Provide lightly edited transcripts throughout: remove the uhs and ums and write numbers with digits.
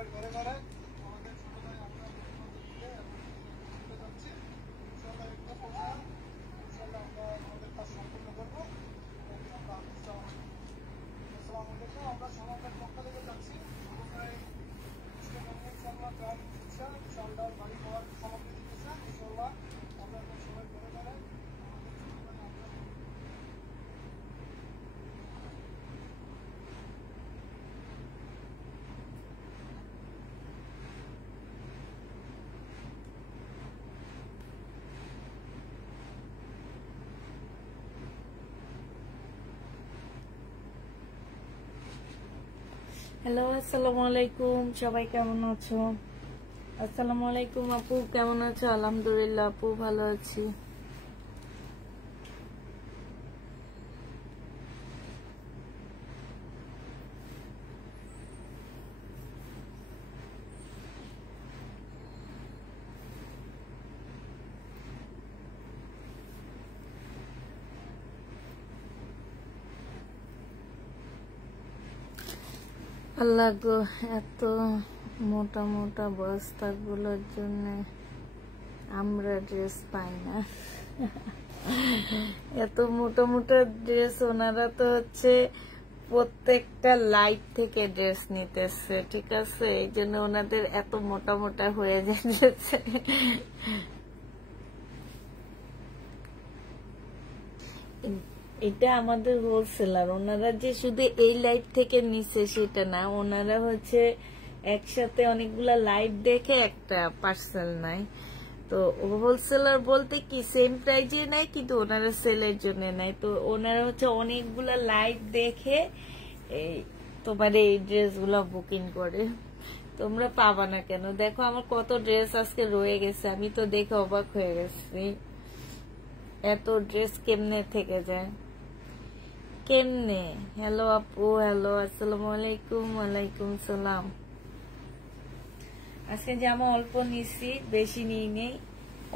সবাই ঘরে ঘরে আমাদের ছোট ভাই আমরা যাচ্ছি ইনশাআল্লাহ একটা সময় ইনশাআল্লাহ আমরা আমাদের কাজ সম্পূর্ণ করবো আমরা আসসালামু আলাইকুম আমরা সমাজের পক্ষ থেকে যাচ্ছি ইনশাআল্লাহ প্রাণ চিকিৎসা চালডাল বাড়ি খাওয়ার সামগ্রী চিকিৎসা ইনশাআল্লাহ আমরা সবাই ঘরে ঘরে হ্যালো, আসসালামু আলাইকুম। সবাই কেমন আছো? আসসালামু আলাইকুম আপু, কেমন আছো? আলহামদুলিল্লাহ আপু, ভালো আছি। আল্লাহ গো, এত মোটা মোটা বস্তাগুলোর জন্য আমরা ড্রেস পাই না। এত মোটা মোটা ড্রেস ওনারা তো হচ্ছে প্রত্যেকটা লাইট থেকে ড্রেস নিতেছে, ঠিক আছে? এই জন্য ওনাদের এত মোটা মোটা হয়ে যাচ্ছে। এটা আমাদের হোলসেলার, ওনারা যে শুধু এই লাইট থেকে নিচ্ছে সেটা না, ওনারা হচ্ছে একসাথে অনেকগুলা লাইট দেখে একটা পার্সেল নেয়। তো হোলসেলার বলতে কি সেম প্রাইজে নেয়, কিন্তু ওনারা সেলের জন্য নেয়। তো ওনারা হচ্ছে অনেকগুলা লাইট দেখে এই তোমার এই ড্রেস গুলা বুকিং করে। তোমরা পাবা না কেন? দেখো আমার কত ড্রেস আজকে রয়ে গেছে, আমি তো দেখে অবাক হয়ে গেছি। এত ড্রেস কেমনে থেকে যায়, কেমনে? হ্যালো আপু, হ্যালো, আসসালামু আলাইকুম। ওয়ালাইকুম সালাম। আজকে জামা অল্প নিয়েছি, বেশি নিয়ে নেই,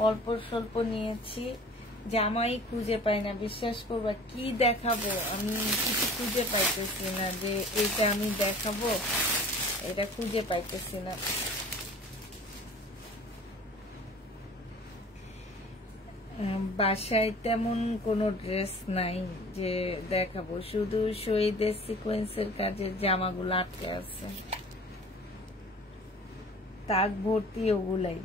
অল্প স্বল্প নিয়েছি। জামাই খুঁজে পাই না, বিশ্বাস করবা। কি দেখাবো আমি কিছু খুঁজে পাইতেছি না, যে এটা আমি দেখাবো এটা খুঁজে পাইতেছি না। বাসায় তেমন কোনো ড্রেস নাই যে দেখাবো, শুধু শহীদের সিকোয়েন্সের কাজের জামাগুলো আটকে আছে, তাক ভর্তি ওগুলাই।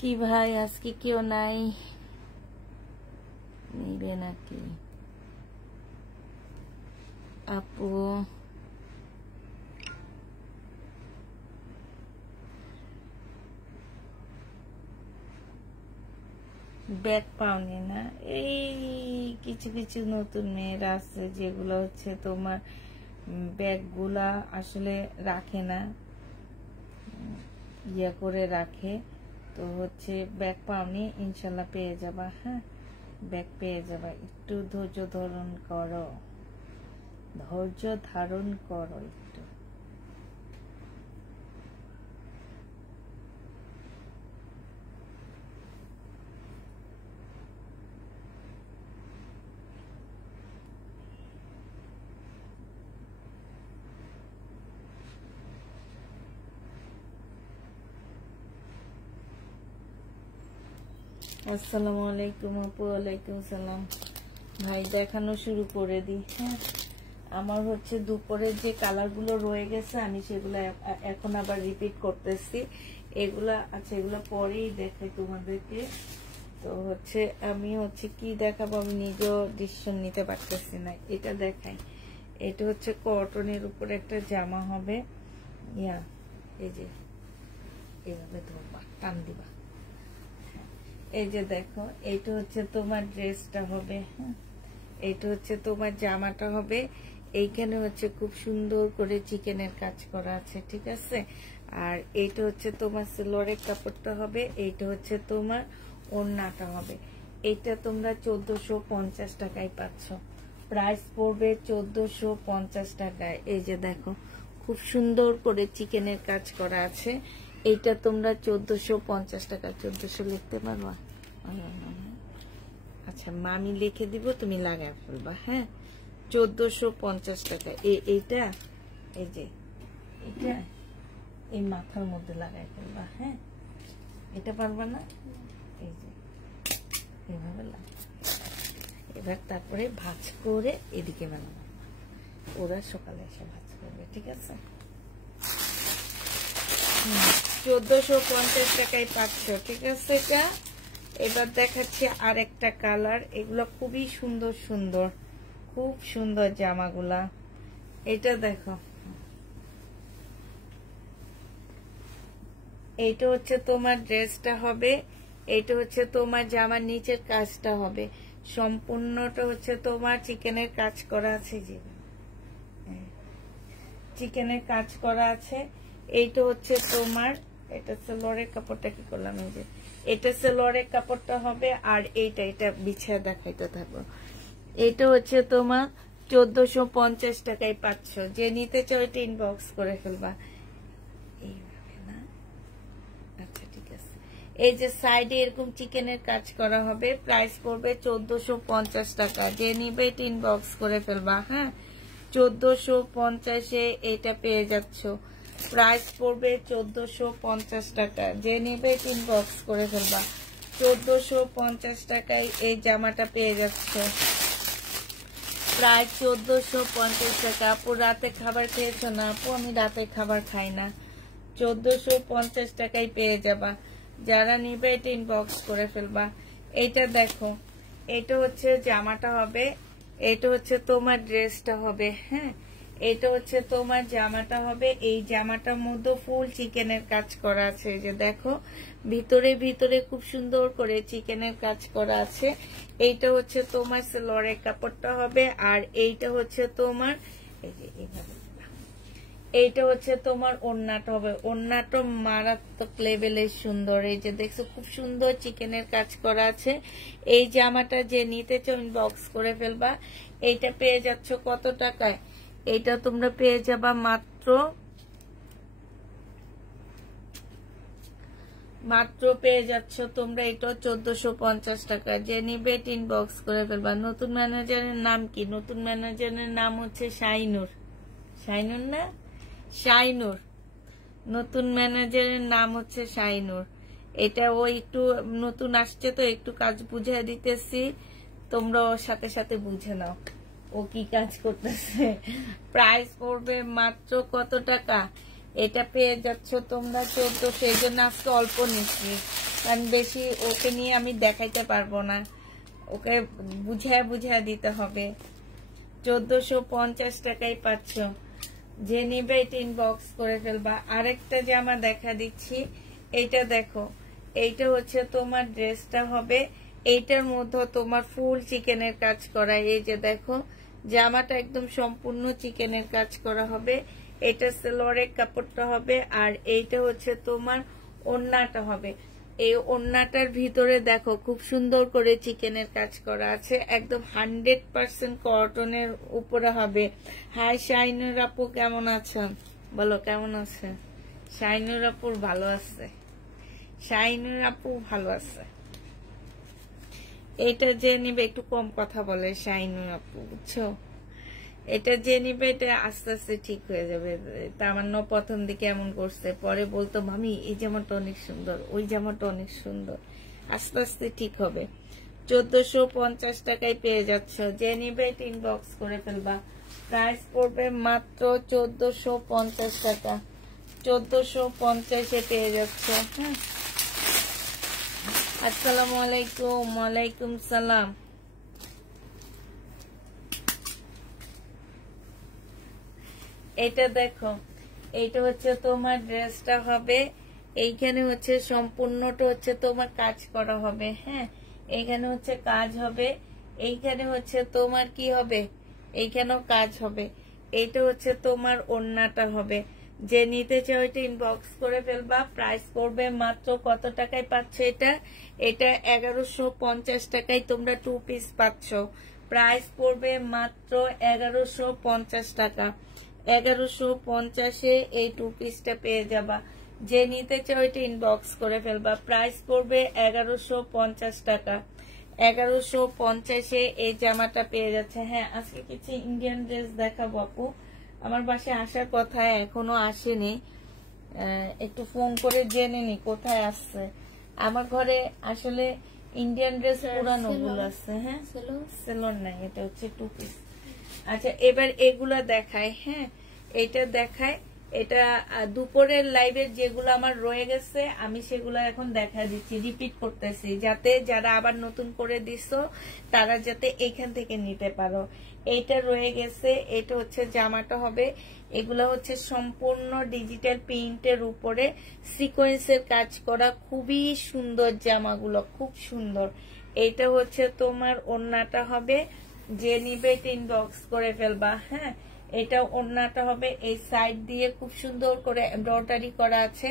কি ভাই আজকে কেউ নাই, নিবে নাকি আপু? ব্যাগ পাওনি না? এই কিছু কিছু নতুন মেয়েরা আছে যেগুলো হচ্ছে তোমার ব্যাগগুলা আসলে রাখে না, ইয়ে করে রাখে। তো হচ্ছে ব্যাগ পাওনি, ইনশাল্লাহ পেয়ে যাবা। হ্যাঁ, ব্যাগ পেয়ে যাবা, একটু ধৈর্য ধারণ করো, ধৈর্য ধারণ করো একটু। আসসালামু আলাইকুম আপু। ওয়ালাইকুম সালাম। ভাই দেখানো শুরু করে দিই। হ্যাঁ, আমার হচ্ছে দুপুরের যে কালারগুলো রয়ে গেছে আমি সেগুলো এখন আবার রিপিট করতেছি। এগুলা আচ্ছা, এগুলো পরেই দেখাই তোমাদেরকে। তো হচ্ছে আমি হচ্ছে কি দেখাবো আমি নিজেও ডিসিশন নিতে পারতেছি না। এটা দেখাই, এটা হচ্ছে কটনের উপরে একটা জামা হবে। ইয়া এই যে এইভাবে ধরবা, টান দিবা। এই যে দেখো, এইটা হচ্ছে তোমার ড্রেসটা হবে। হ্যাঁ, এইটা হচ্ছে তোমার জামাটা হবে। এইখানে হচ্ছে খুব সুন্দর করে চিকেনের কাজ করা আছে, ঠিক আছে। আর এইটা হচ্ছে তোমার সিলোরের কাপড়টা হবে। এইটা হচ্ছে তোমার ওড়নাটা হবে। এটা তোমরা 1450 টাকায় পাচ্ছ। প্রাইস পড়বে 1450 টাকায়। এই যে দেখো, খুব সুন্দর করে চিকেনের কাজ করা আছে। এইটা তোমরা 1450 টাকা। 1400 লিখতে পারবা? আচ্ছা, মামি লিখে দিব, তুমি লাগায় ফেলবা। হ্যাঁ, 1450 টাকা। এইটা এই যে এটা এই মাথার মধ্যে লাগাই ফেলবা। হ্যাঁ, এটা পারবা না? এই যে এইভাবে লাগা। এবার তারপরে ভাঁজ করে এদিকে বানাবো। ওরা সকালে এসে ভাঁজ করবে, ঠিক আছে। 1450 টাকায় পাচ্ছ, ঠিক আছে। এটা এবার দেখাচ্ছি আরেকটা কালার। এগুলো খুবই সুন্দর সুন্দর, খুব সুন্দর জামাগুলা। এটা দেখো, এইটা হচ্ছে তোমার ড্রেসটা হবে। এইটা হচ্ছে তোমার জামার নিচের কাজটা হবে। সম্পূর্ণটা হচ্ছে তোমার চিকেনের কাজ করা আছে, যে চিকেনের কাজ করা আছে। এইটা হচ্ছে তোমার, এটা সেলোয়ারের কাপড়টা কি করলাম, এই যে এটা সেলোয়ারের কাপড়টা হবে। আর এটা বিছায় দেখাইতে থাকবো। এটা হচ্ছে তোমার 1450 টাকায় পাচ্ছ। যে নিতে চাও এটা ইনবক্স করে ফেলবা। এইভাবে না? আচ্ছা, ঠিক আছে। এই যে সাইডে এরকম চিকেনের কাজ করা হবে। প্রাইস পড়বে 1450 টাকা। যে নিবে এটা ইনবক্স করে ফেলবা। হ্যাঁ, 1450-এ এটা পেয়ে যাচ্ছ। প্রাইস পড়বে 1450 টাকা। যে নিবে ইনবক্স করে ফেলবা। 1450 টাকায় এই জামাটা পেয়ে যাচ্ছ। প্রায় 1450 টাকা। আপু রাতে খাবার খেয়েছো না? আপু আমি রাতে খাবার খাই না। 1450 টাকায় পেয়ে যাবা। যারা নিবে এটা ইনবক্স করে ফেলবা। এইটা দেখো, এটা হচ্ছে জামাটা হবে। এটা হচ্ছে তোমার ড্রেসটা হবে। হ্যাঁ, এটা হচ্ছে তোমার জামাটা হবে। এই জামাটার মধ্যে ফুল চিকেনের কাজ করা আছে। এই যে দেখো, ভিতরে ভিতরে খুব সুন্দর করে চিকেনের কাজ করা আছে। এইটা হচ্ছে তোমার সেলোয়ারের কাপড়টা হবে। আর এইটা হচ্ছে তোমার, এই যে এইভাবে, এইটা হচ্ছে তোমার ওড়নাটা হবে। ওড়নাটা মারাত্মক লেভেলের সুন্দর। এই যে দেখছো, খুব সুন্দর চিকেনের কাজ করা আছে। এই জামাটা যে নিতে চাও ইনবক্স করে ফেলবা। এইটা পেয়ে যাচ্ছ কত টাকায়? এইটা তোমরা পেয়ে যাবা মাত্র পেয়ে যাচ্ছ তোমরা এটা 1450 টাকা। যে নিবে ইনবক্স করে ফেলবা। নতুন ম্যানেজারের নাম কি? নতুন ম্যানেজারের নাম হচ্ছে শাইনুর। শাইনুর না, শাইনুর। নতুন ম্যানেজারের নাম হচ্ছে শাইনুর। এটা ও একটু নতুন আসছে তো একটু কাজ বুঝিয়ে দিতেছি, তোমরা ওর সাথে সাথে বুঝে নাও ও কি কাজ করতেছে। প্রাইস পড়বে মাত্র কত টাকা? এটা পেয়ে যাচ্ছ তোমরা 1400। এই জন্য আজকে অল্প নিচ্ছি, কারণ বেশি ওকে নিয়ে আমি দেখাইতে পারবো না, ওকে বুঝায় দিতে হবে। 1450 টাকায় পাচ্ছ। যে নিবে এটা ইনবক্স করে ফেলবা। আরেকটা জামা দেখা দিচ্ছি, এইটা দেখো, এইটা হচ্ছে তোমার ড্রেসটা হবে, এইটার মধ্যে তোমার ফুল চিকেনের কাজ করা। এই যে দেখো, জামাটা একদম সম্পূর্ণ চিকেনের কাজ করা হবে। এটা সালোয়ারের কাপড়টা হবে, আর এইটা হচ্ছে তোমার ওড়নাটা হবে। এই ওড়নাটার ভিতরে দেখো খুব সুন্দর করে চিকেনের কাজ করা আছে, একদম 100% কটনের উপরে হবে। হাই শাইনুর আপু, কেমন আছেন বলো, কেমন আছে? শাইনুর আপুর ভালো আছে, শাইনুর আপু ভালো আছে। এটা যে নিবে, একটু কম কথা বলে শাইনুর আপু, বুঝছো? এটা যে নিবে এটা আস্তে আস্তে ঠিক হয়ে যাবে। তামান্য প্রথম দিকে এমন করছে, পরে বলতো মামি এই জামাটা অনেক সুন্দর, ওই জামাটা অনেক সুন্দর, আস্তে আস্তে ঠিক হবে। 1450 টাকায় পেয়ে যাচ্ছ। যে নিবে এটা ইনবক্স করে ফেলবা। প্রাইস পড়বে মাত্র 1450 টাকা। 1450-এ পেয়ে যাচ্ছ। হ্যাঁ, আসসালামু আলাইকুম। ওয়ালাইকুম সালাম। এটা দেখো, এইটা হচ্ছে তোমার ড্রেসটা হবে, এইখানে হচ্ছে সম্পূর্ণটা হচ্ছে তোমার কাজ করা হবে। হ্যাঁ, এইখানে হচ্ছে কাজ হবে, এইখানে হচ্ছে তোমার কি হবে, এইখানেও কাজ হবে। এইটা হচ্ছে তোমার ওড়নাটা হবে। যে নিতে চাও এটা ইনবক্স করে ফেলবা। প্রাইস করবে মাত্র কত টাকায় পাচ্ছ এটা? এটা 1150 টাকায় তোমরা 2 পিস পাচ্ছ। প্রাইস পড়বে মাত্র 1150 টাকা। 1150-এ এই 2 পিসটা পেয়ে যাবা। যে নিতে চাও এটা ইনবক্স করে ফেলবা। প্রাইস পড়বে 1150 টাকা। 1150-এ এই জামাটা পেয়ে যাচ্ছে। হ্যাঁ, আজকে কিছু ইন্ডিয়ান ড্রেস দেখাবো আপু। আমার বাসায় আসার কথা, এখনো আসেনি, একটু ফোন করে জেনে নি কোথায় আসছে। আমার ঘরে আসলে ইন্ডিয়ান ড্রেস পুরানো গুলো আছে। হ্যাঁ, সেলর নাই, এটা হচ্ছে 2 পিস। আচ্ছা, এবার এগুলা দেখায়। হ্যাঁ, এটা দেখায়। এটা দুপুরের লাইভে যেগুলো আমার রয়ে গেছে আমি সেগুলো এখন দেখা দিচ্ছি, রিপিট করতেছি, যাতে যারা আবার নতুন করে দিছো তারা যাতে এইখান থেকে নিতে পারো। এইটা রয়ে গেছে, এটা হচ্ছে জামাটা হবে। এগুলো হচ্ছে সম্পূর্ণ ডিজিটাল প্রিন্টের উপরে সিকোয়েন্সের কাজ করা, খুবই সুন্দর জামাগুলো, খুব সুন্দর। এইটা হচ্ছে তোমার ওড়নাটা হবে। যে নিবে ইনবক্স করে ফেলবা। হ্যাঁ, এটা ওড়নাটা হবে, এই সাইড দিয়ে খুব সুন্দর করে এমব্রয়ডারি করা আছে।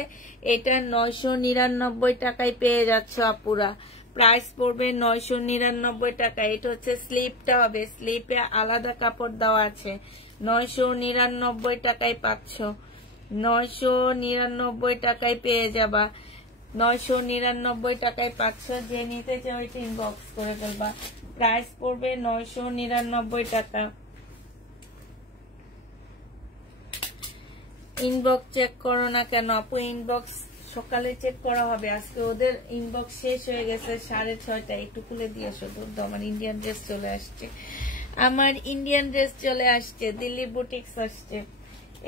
এটা 999 টাকায় পেয়ে যাচ্ছ আপুরা। প্রাইস পড়বে 999 টাকা। এটা হচ্ছে স্লিপটা হবে, স্লিপে আলাদা কাপড় দেওয়া আছে। 999 টাকায় পাচ্ছ। 999 টাকায় পেয়ে যাবা। 999 টাকায় পাচ্ছ। যে নিতে চাও এটা ইনবক্স করে ফেলবা। প্রাইস পড়বে 999 টাকা। ইনবক্স চেক করো না কেন আপু? ইনবক্স সকালে চেক করা হবে, আজকে ওদের ইনবক্স শেষ হয়ে গেছে 6:30। একটু খুলে দিয়ে শুধু আমার ইন্ডিয়ান ড্রেস চলে আসছে, আমার ইন্ডিয়ান ড্রেস চলে আসছে, দিল্লি বুটিক্স আসছে।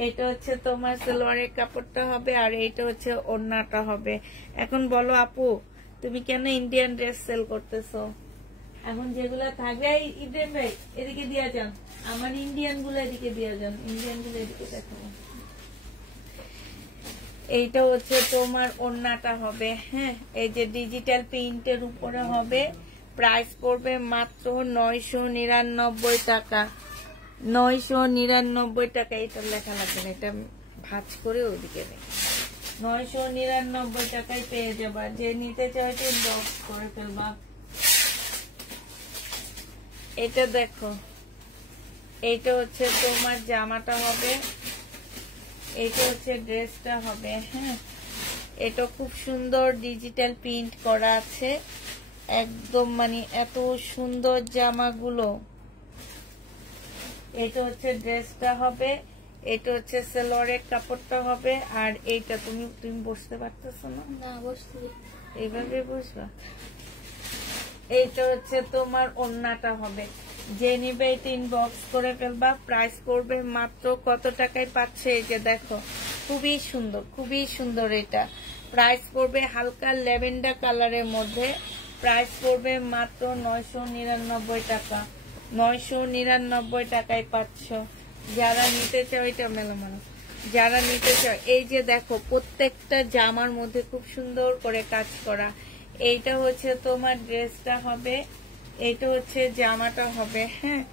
এটা হচ্ছে তোমার সালোয়ারের কাপড়টা হবে, আর এইটা হচ্ছে ওড়নাটা হবে। এখন বলো আপু, তুমি কেন ইন্ডিয়ান ড্রেস সেল করতেছো? এখন যেগুলা থাকবে, ইব্রাহিম ভাই এদিকে দিয়া যান, আমার ইন্ডিয়ান গুলো এদিকে দিয়া যান, ইন্ডিয়ান গুলো এদিকে দেখো। এইটা হচ্ছে তোমার ওড়নাটা হবে। হ্যাঁ, এই যে ডিজিটাল প্রিন্টের উপরে হবে। প্রাইস পড়বে মাত্র 999 টাকা। 999 টাকা। এটা লেখা লাগবে না, এটা ভাঁজ করে ওদিকে নেই। 999 টাকায় পেয়ে যাবা। যে নিতে চাও ইনবক্স করে ফেলবা। এটা দেখো, এইটা হচ্ছে তোমার জামাটা হবে, এটা হচ্ছে ড্রেসটা হবে। হ্যাঁ, এটা খুব সুন্দর ডিজিটাল প্রিন্ট করা আছে, একদম মানে এত সুন্দর জামাগুলো। এটা হচ্ছে ড্রেসটা হবে, এটা হচ্ছে সালোয়ারের কাপড়টা হবে। আর এইটা তুমি বসতে পারতেছো না? না, বসতে এইভাবে বসবা। এইটা হচ্ছে তোমার ওড়নাটা হবে। যে নিবে এটা ইনবক্স করে ফেলবা। প্রাইস করবে মাত্র কত টাকায় পাচ্ছে? এই যে দেখো, খুবই সুন্দর। এটা প্রাইস পড়বে হালকা ল্যাভেন্ডার কালারের মধ্যে, প্রাইস পড়বে মাত্র 999 টাকা। 999 টাকায় পাচ্ছ। যারা নিতে চাও, এটা মেলা মানুষ যারা নিতে চাও, এই যে দেখো প্রত্যেকটা জামার মধ্যে খুব সুন্দর করে কাজ করা। এইটা হচ্ছে তোমার ড্রেসটা হবে, এইটা হচ্ছে জামাটা হবে। হ্যাঁ,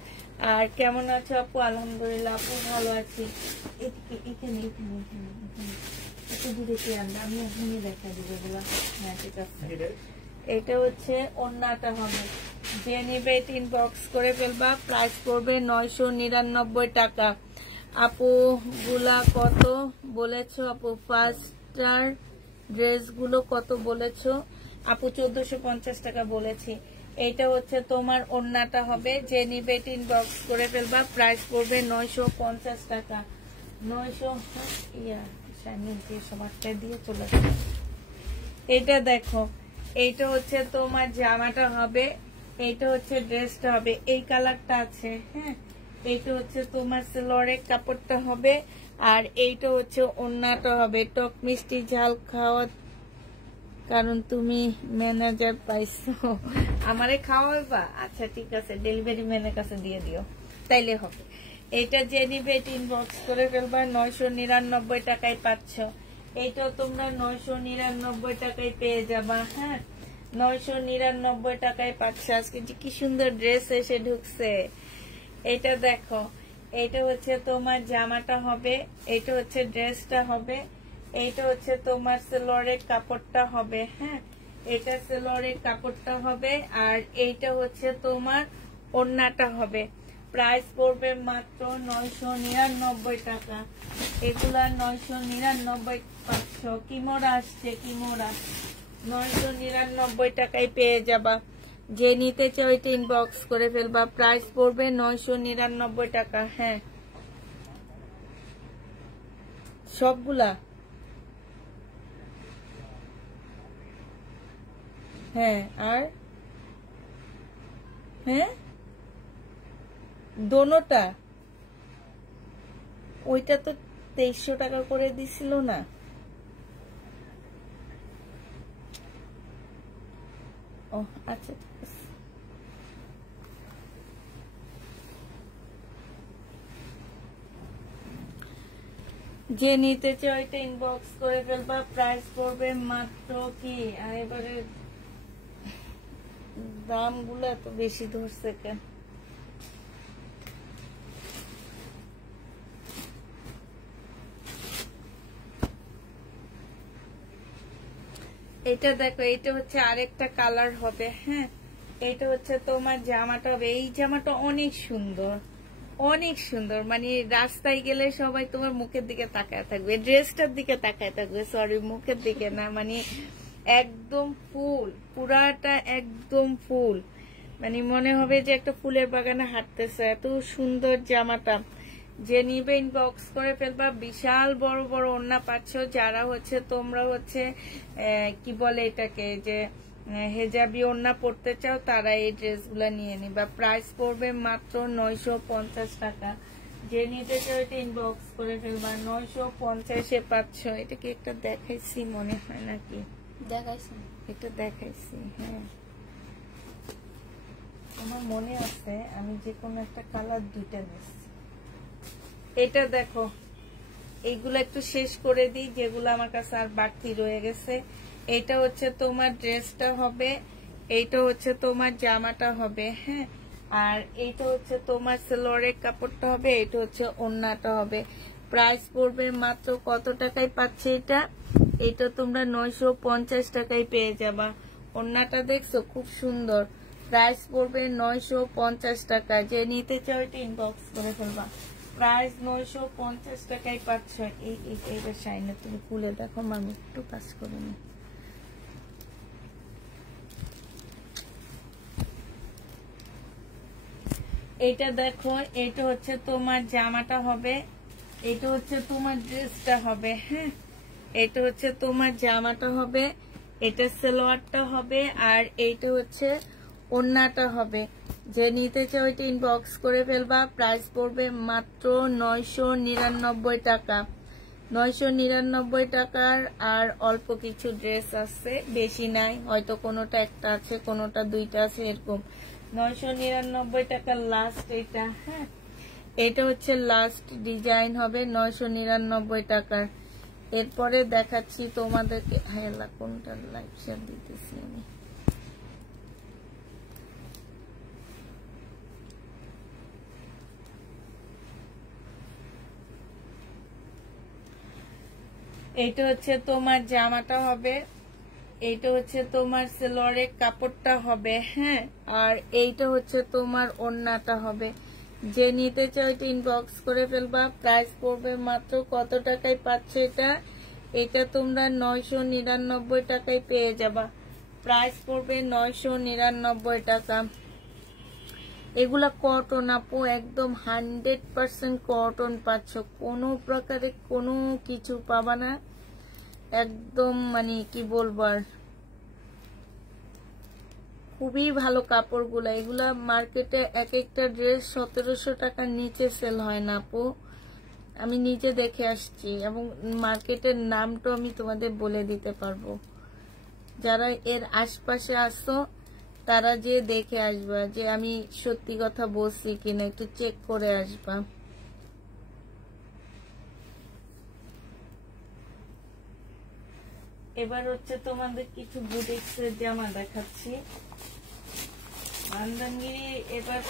আর কেমন আছো আপু? আলহামদুলিল্লাহ আপু ভালো আছি। এখানে একটু দূরে কি আনবে, আমি এখানে দেখা দিব এগুলা। হ্যাঁ ঠিক আছে। এটা হচ্ছে ওড়নাটা হবে, যে নিবে ইনবক্স করে ফেলবা। প্রাইস পড়বে 999 টাকা। আপু গুলা কত বলেছো আপু? ফার্স্টার ড্রেস গুলো কত বলেছো আপু? 1450 টাকা বলেছি। এইটা হচ্ছে তোমার ওড়নাটা হবে, যে নিবে ইনবক্স করে ফেলবা। প্রাইস পড়বে 950 টাকা। 900 সমাজটা দিয়ে চলে যাবে। এটা দেখো, এইটা হচ্ছে তোমার জামাটা হবে, এইটা হচ্ছে ড্রেসটা হবে। এই কালারটা আছে। হ্যাঁ, এইটা হচ্ছে তোমার সেলোয়ারের কাপড়টা হবে, আর এইটা হচ্ছে ওড়নাটা হবে। টক মিষ্টি ঝাল খাওয়া, কারণ তুমি ম্যানেজার পাইছো, আমারে খাওয়াইবা? আচ্ছা ঠিক আছে, ডেলিভারি ম্যানের কাছে দিয়ে দিও, তাইলে হবে। এটা যে নিবে ইনবক্স করে ফেলবা। 999 টাকায় পাচ্ছ। এইটা তোমরা 999 টাকায় পেয়ে যাবা। হ্যাঁ, 999 টাকায় পাচ্ছ। আজকে যে কি সুন্দর ড্রেস এসে ঢুকছে। এটা দেখো, এটা হচ্ছে তোমার জামাটা হবে, এটা হচ্ছে ড্রেসটা হবে, এইটা হচ্ছে তোমার সেলোয়ারের কাপড়টা হবে। হ্যাঁ, এটা সেলোয়ারের কাপড়টা হবে, আর এইটা হচ্ছে তোমার ওড়নাটা হবে। প্রাইস পড়বে মাত্র 999 টাকা। এগুলা 999 পাচ্ছ। কিমোরা আসছে, কিমোরা 999 টাকায় পেয়ে যাবা। যে নিতে চাও এটা ইনবক্স করে ফেলবা। প্রাইস পড়বে 999 টাকা। হ্যাঁ, সবগুলা। হ্যাঁ, আর হ্যাঁ দোনোটা, ওইটা তো 2300 টাকা করে দিছিল না? ও আচ্ছা ঠিক আছে। যে নিতে চাও এটা ইনবক্স করে ফেলবা। প্রাইস পড়বে মাত্র কি, আর এবারে দাম গুলো এত বেশি ধরছে কেন? এটা দেখো, এটা হচ্ছে আরেকটা কালার হবে। হ্যাঁ, এটা হচ্ছে তোমার জামাটা হবে। এই জামাটা অনেক সুন্দর, অনেক সুন্দর, মানে রাস্তায় গেলে সবাই তোমার মুখের দিকে তাকায় থাকবে, ড্রেসটার দিকে তাকায় থাকবে, সরি মুখের দিকে না, মানে একদম ফুল, পুরাটা একদম ফুল, মানে মনে হবে যে একটা ফুলের বাগানে হাঁটতেছে। এত সুন্দর জামাটা। যে নিবে ইনবক্স করে ফেলবা। বিশাল বড় বড় ওড়না পাচ্ছ। যারা হচ্ছে তোমরা হচ্ছে কি বলে এটাকে, যে হেজাবি ওড়না পড়তে চাও, তারা এই ড্রেসগুলো নিয়ে নিবা। প্রাইস পড়বে মাত্র 950 টাকা। যে নিতে চাও এটা ইনবক্স করে ফেলবা। 950-এ পাচ্ছ। এটা কি একটা দেখাইছি মনে হয় নাকি? দেখাইছি, এটা দেখাইছি। হ্যাঁ, আমার মনে আছে আমি যে কোনো একটা কালার দুইটা নিচ্ছি। এটা দেখো, এইগুলো একটু শেষ করে দিই, যেগুলো আমার কাছে আর বাড়তি রয়ে গেছে। এটা হচ্ছে তোমার ড্রেসটা হবে, এইটা হচ্ছে তোমার জামাটা হবে। হ্যাঁ, আর এইটা হচ্ছে তোমার সেলোয়ারের কাপড়টা হবে, এটা হচ্ছে ওড়নাটা হবে। প্রাইস পড়বে মাত্র কত টাকায় পাচ্ছে এটা? এটা তোমরা 950 টাকায় পেয়ে যাবা। ওড়নাটা দেখছো খুব সুন্দর। প্রাইস পড়বে 950 টাকা। যে নিতে চাও এটা ইনবক্স করে ফেলবা। প্রাইস 950 টাকায় পাচ্ছ। এইটা শাইনা, তুমি খুলে দেখো, আমি একটু কাজ করে নি। এইটা দেখো, এটা হচ্ছে তোমার জামাটা হবে, এটা হচ্ছে তোমার ড্রেসটা হবে। হ্যাঁ, এটা হচ্ছে তোমার জামাটা হবে, এটা সালোয়ারটা হবে, আর এইটা হচ্ছে ওড়নাটা হবে। যে নিতে চাও এটা ইনবক্স করে ফেলবা। প্রাইস পড়বে মাত্র 999 টাকা। 999 টাকার। আর অল্প কিছু ড্রেস আছে, বেশি নাই, হয়তো কোনোটা একটা আছে, কোনোটা দুইটা আছে, এরকম। 999 টাকার লাস্ট এটা। হ্যাঁ, এটা হচ্ছে লাস্ট ডিজাইন হবে 999 টাকার। এরপরে দেখাচ্ছি তোমাদেরকে, হ্যাঁ কোনটা লাইভ শেয়ার দিতেছি আমি। এইটা হচ্ছে তোমার জামাটা হবে, এইটা হচ্ছে তোমার সেলোয়ারের কাপড়টা হবে। হ্যাঁ, আর এইটা হচ্ছে তোমার ওড়নাটা হবে। যে নিতে চাও এটা ইনবক্স করে ফেলবা। প্রাইস পড়বে মাত্র কত টাকায় পাচ্ছে এটা? এটা তোমরা 999 টাকায় পেয়ে যাবা। প্রাইস পড়বে 999 টাকা। এগুলা কটন আপু, একদম 100% কটন পাচ্ছ, কোনো প্রকারে কোনো কিছু পাবা না। একদম মানে কি বলবো আর, খুবই ভালো কাপড়গুলা। এগুলা মার্কেটে এক একটা ড্রেস 1700 টাকার নিচে সেল হয় না আপু, আমি নিজে দেখে আসছি, এবং মার্কেটের নামটা আমি তোমাদের বলে দিতে পারবো। যারা এর আশপাশে আসো তারা যে দেখে আসবা যে আমি সত্যি কথা বলছি কিনা, একটু চেক করে আসবা। এবার হচ্ছে তোমাদের কিছু বুটিক্সের জামা দেখাচ্ছি। বান্দানগিরি এবার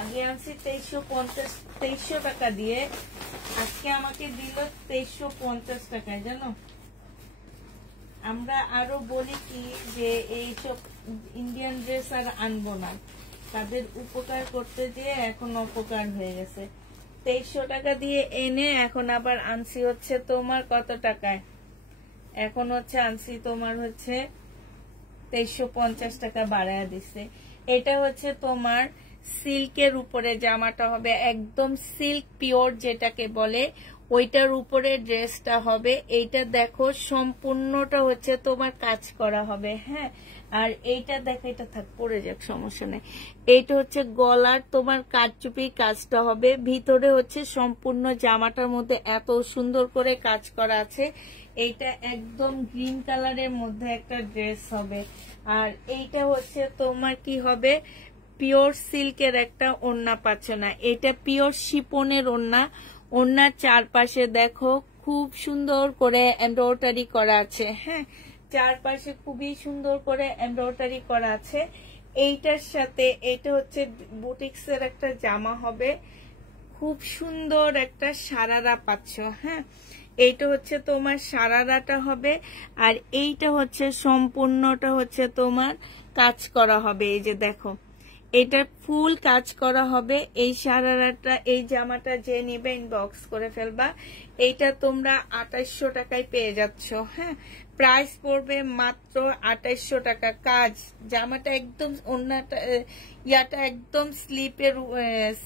আগে আনছি 2350 টাকা দিয়ে, আজকে আমাকে দিল 2350 টাকায়। জানো, আমরা আরো বলি কি যে এইসব ইন্ডিয়ান ড্রেস আর আনবো না, তাদের উপকার করতে যেয়ে এখন অপকার হয়ে গেছে। 2300 টাকা দিয়ে এনে এখন আবার আনছি হচ্ছে তোমার কত টাকায়, এখন হচ্ছে আনছি তোমার হচ্ছে 2350 টাকা বাড়ায় দিছে। এটা হচ্ছে তোমার সিল্কের উপরে জামাটা হবে, একদম সিল্ক পিওর যেটাকে বলে, ওইটার উপরে ড্রেসটা হবে। এইটা দেখো সম্পূর্ণটা হচ্ছে তোমার কাজ করা হবে। হ্যাঁ, আর এইটা দেখো, এটা থাক পরে যাক সমস্যা নেই। এইটা হচ্ছে গলার তোমার কারচুপি কাজটা হবে, ভিতরে হচ্ছে সম্পূর্ণ জামাটার মধ্যে এত সুন্দর করে কাজ করা আছে। এইটা একদম গ্রিন কালারের মধ্যে একটা ড্রেস হবে। আর এইটা হচ্ছে তোমার কি হবে, পিওর সিল্কের একটা ওড়না পাচ্ছ না, এটা পিওর শিপনের ওড়না। ওড়নার চারপাশে দেখো খুব সুন্দর করে এমব্রয়ডারি করা আছে। হ্যাঁ, চারপাশে খুবই সুন্দর করে এমব্রয়ডারি করা আছে। এইটার সাথে এটা হচ্ছে বুটিক্সের একটা জামা হবে, খুব সুন্দর একটা সারারা পাচ্ছ। হ্যাঁ, এইটা হচ্ছে তোমার সারারাটা হবে, আর এইটা হচ্ছে সম্পূর্ণটা হচ্ছে তোমার কাজ করা হবে। এই যে দেখো, এটা ফুল কাজ করা হবে। এই সারারাটা, এই জামাটা যে নিবে ইনবক্স করে ফেলবা। এইটা তোমরা 2800 টাকায় পেয়ে যাচ্ছ। হ্যাঁ, প্রাইস পড়বে মাত্র 2800 টাকা। কাজ জামাটা একদম ওন্নাটা ইয়াটা একদম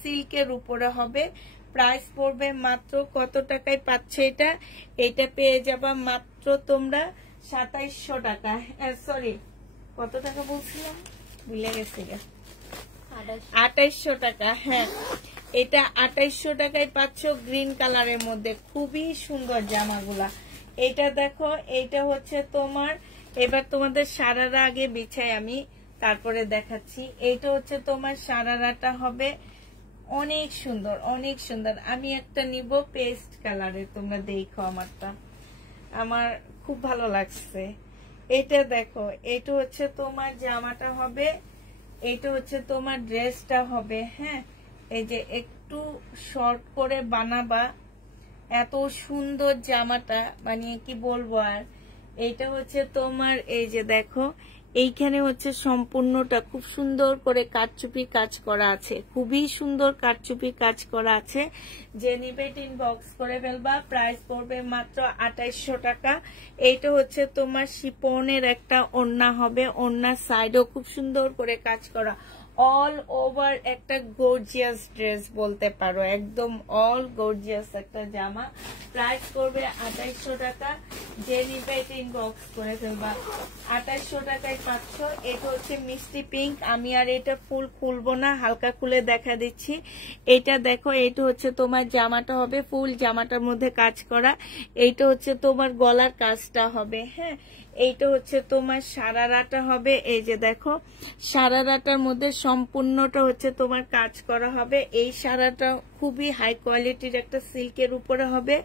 সিল্কের উপরে হবে। প্রাইস পড়বে মাত্র কত টাকায় পাচ্ছে এটা? এটা পেয়ে যাবা মাত্র তোমরা 2700 টাকা। সরি, কত টাকা বলছিলাম ভুলে গেছি, 2800 টাকা। হ্যাঁ, এটা 2800 টাকায় পাচ্ছ গ্রিন কালারের মধ্যে, খুবই সুন্দর জামাগুলা। এটা দেখো, এইটা হচ্ছে তোমার, এবার তোমাদের সারারা আগে বিছাই আমি, তারপরে দেখাচ্ছি। এইটা হচ্ছে তোমার সারারাটা হবে, অনেক সুন্দর অনেক সুন্দর। আমি একটা নিব পেস্ট কালারের, তোমরা দেখো আমারটা, আমার খুব ভালো লাগছে। এটা দেখো, এটা হচ্ছে তোমার জামাটা হবে, এটা হচ্ছে তোমার ড্রেসটা হবে। হ্যাঁ, এই যে একটু শর্ট করে বানাবা, এত সুন্দর জামাটা, মানে কি বলবো আর। এইটা হচ্ছে তোমার, এই যে দেখো এইখানে হচ্ছে সম্পূর্ণটা খুব সুন্দর করে কারচুপি কাজ করা আছে, খুবই সুন্দর কারচুপি কাজ করা আছে। যে নিবে ইনবক্স করে ফেলবা। প্রাইস পড়বে মাত্র 2800 টাকা। এইটা হচ্ছে তোমার শিপনের একটা ওড়না হবে, ওড়নার সাইডও খুব সুন্দর করে কাজ করা। অল ওভার একটা গর্জিয়াস ড্রেস বলতে পারো, একদম অল গর্জিয়াস একটা জামা। প্রাইস করবে 2800 টাকা। যে নিবে এটা ইনবক্স করে ফেলবা। 2800 টাকায় পাচ্ছ। এটা হচ্ছে মিষ্টি পিঙ্ক। আমি আর এটা ফুল খুলবো না, হালকা খুলে দেখা দিচ্ছি। এটা দেখো, এটা হচ্ছে তোমার জামাটা হবে ফুল জামাটার মধ্যে কাজ করা। এইটা হচ্ছে তোমার গলার কাজটা হবে। হ্যাঁ, এইটা হচ্ছে তোমার সারারাটা হবে। এই যে দেখো, সারারাটার মধ্যে সম্পূর্ণটা হচ্ছে তোমার কাজ করা হবে। এই সারাটা খুবই হাই কোয়ালিটির একটা সিল্কের উপরে হবে।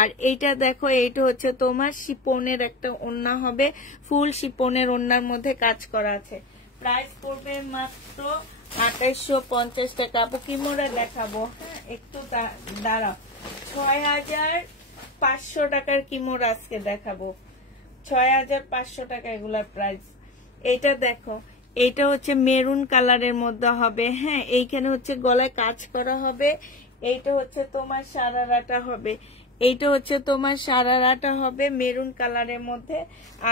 আর এইটা দেখো, এইটা হচ্ছে তোমার শিপনের একটা ওড়না হবে, ফুল শিপনের ওড়নার মধ্যে কাজ করা আছে। প্রাইস পড়বে মাত্র 2850 টাকা। আপু কিমোরা দেখাবো, হ্যাঁ একটু দাঁড়াও। 6500 টাকার কিমোরা আজকে দেখাবো। 6500 টাকা এগুলার প্রাইস। এটা দেখো, এটা হচ্ছে মেরুন কালারের মধ্যে হবে। হ্যাঁ, এইখানে হচ্ছে গলায় কাজ করা হবে। এইটা হচ্ছে তোমার সারারাটা হবে। এইটা হচ্ছে তোমার সারারাটা হবে মেরুন কালারের মধ্যে।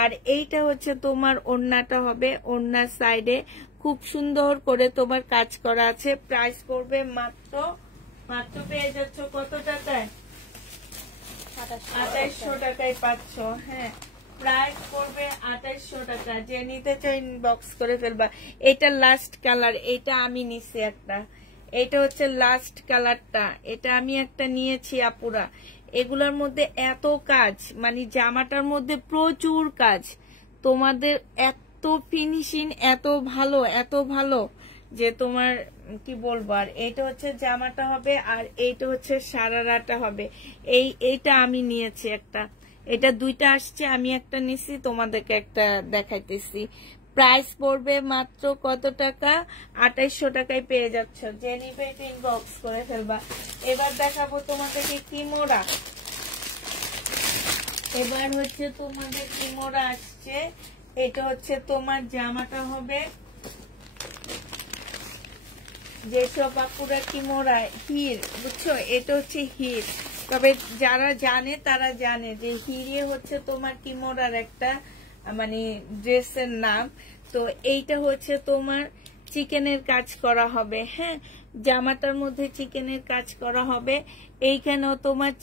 আর এইটা হচ্ছে তোমার ওড়নাটা হবে। ওড়নার সাইডে খুব সুন্দর করে তোমার কাজ করা আছে। প্রাইস পড়বে মাত্র পেয়ে যাচ্ছ কত টাকায়? 2800 টাকায় পাচ্ছ। হ্যাঁ, প্রাইস পড়বে 2800 টাকা। যে নিতে চাই ইনবক্স করে ফেলবা। এটা লাস্ট কালার, এটা আমি নিছি একটা। এটা হচ্ছে লাস্ট কালারটা, এটা আমি একটা নিয়েছি আপুরা। এগুলোর মধ্যে এত কাজ, মানে জামাটার মধ্যে প্রচুর কাজ। তোমাদের এত ফিনিশিং, এত ভালো যে তোমার কি বলবো। আর এইটা হচ্ছে জামাটা হবে, আর এইটা হচ্ছে সারারাটা হবে। এইটা আমি নিয়েছি একটা। এটা দুইটা আসছে, আমি একটা নিছি, তোমাদেরকে একটা দেখাইতেছি। প্রাইস পড়বে মাত্র কত টাকা? 2800 টাকায় পেয়ে যাচ্ছ। যে নিবে এটা ইনবক্স করে ফেলবা। এবার দেখাবো তোমাদেরকে কিমোরা। এবার হচ্ছে তোমাদের কিমোরা আসছে। এটা হচ্ছে তোমার জামাটা হবে। যেসব আপুরা কিমোরা হির, বুঝছো, এটা হচ্ছে হির। তবে যারা জানে তারা জানে যে হিরে হচ্ছে তোমার কিমোরার একটা মানে ড্রেসের নাম। তো এইটা হচ্ছে তোমার চিকেনের কাজ করা হবে। হ্যাঁ, জামাটার মধ্যে চিকেনের কাজ করা হবে। এইখানেও তোমার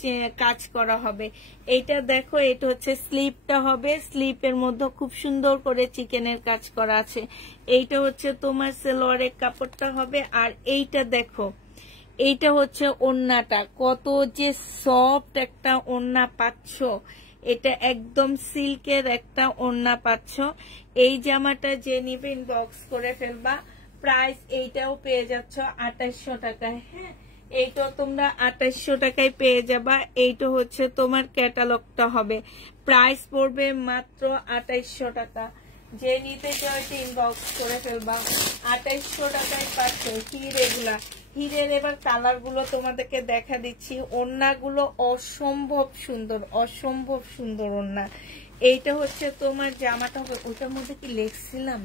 কাজ করা হবে। এইটা দেখো, এটা হচ্ছে স্লিপটা হবে। স্লিপের মধ্যে খুব সুন্দর করে চিকেনের কাজ করা আছে। এইটা হচ্ছে তোমার সালোয়ারের কাপড়টা হবে। আর এইটা দেখো, এইটা হচ্ছে ওড়নাটা। কত যে সফট একটা ওড়না পাচ্ছ। এটা একদম সিল্কের একটা ওড়না পাচ্ছ। এই জামাটা যে নিবে ইনবক্স করে ফেলবা। প্রাইস এইটাও পেয়ে যাচ্ছ 2800 টাকায়। হ্যাঁ, এইটাও তোমরা 2800 টাকায় পেয়ে যাবা। এইটা হচ্ছে তোমার ক্যাটালগটা হবে। প্রাইস পড়বে মাত্র 2800 টাকা। যে নিতে চাও ইনবক্স করে ফেলবা। 2800 টাকায় পাচ্ছ হির। এগুলা হিরের এবার কালার গুলো তোমাদেরকে দেখা দিচ্ছি। ওড়নাগুলো অসম্ভব সুন্দর ওড়না। এইটা হচ্ছে তোমার জামাটা হবে। ওটার মধ্যে কি লিখছিলাম?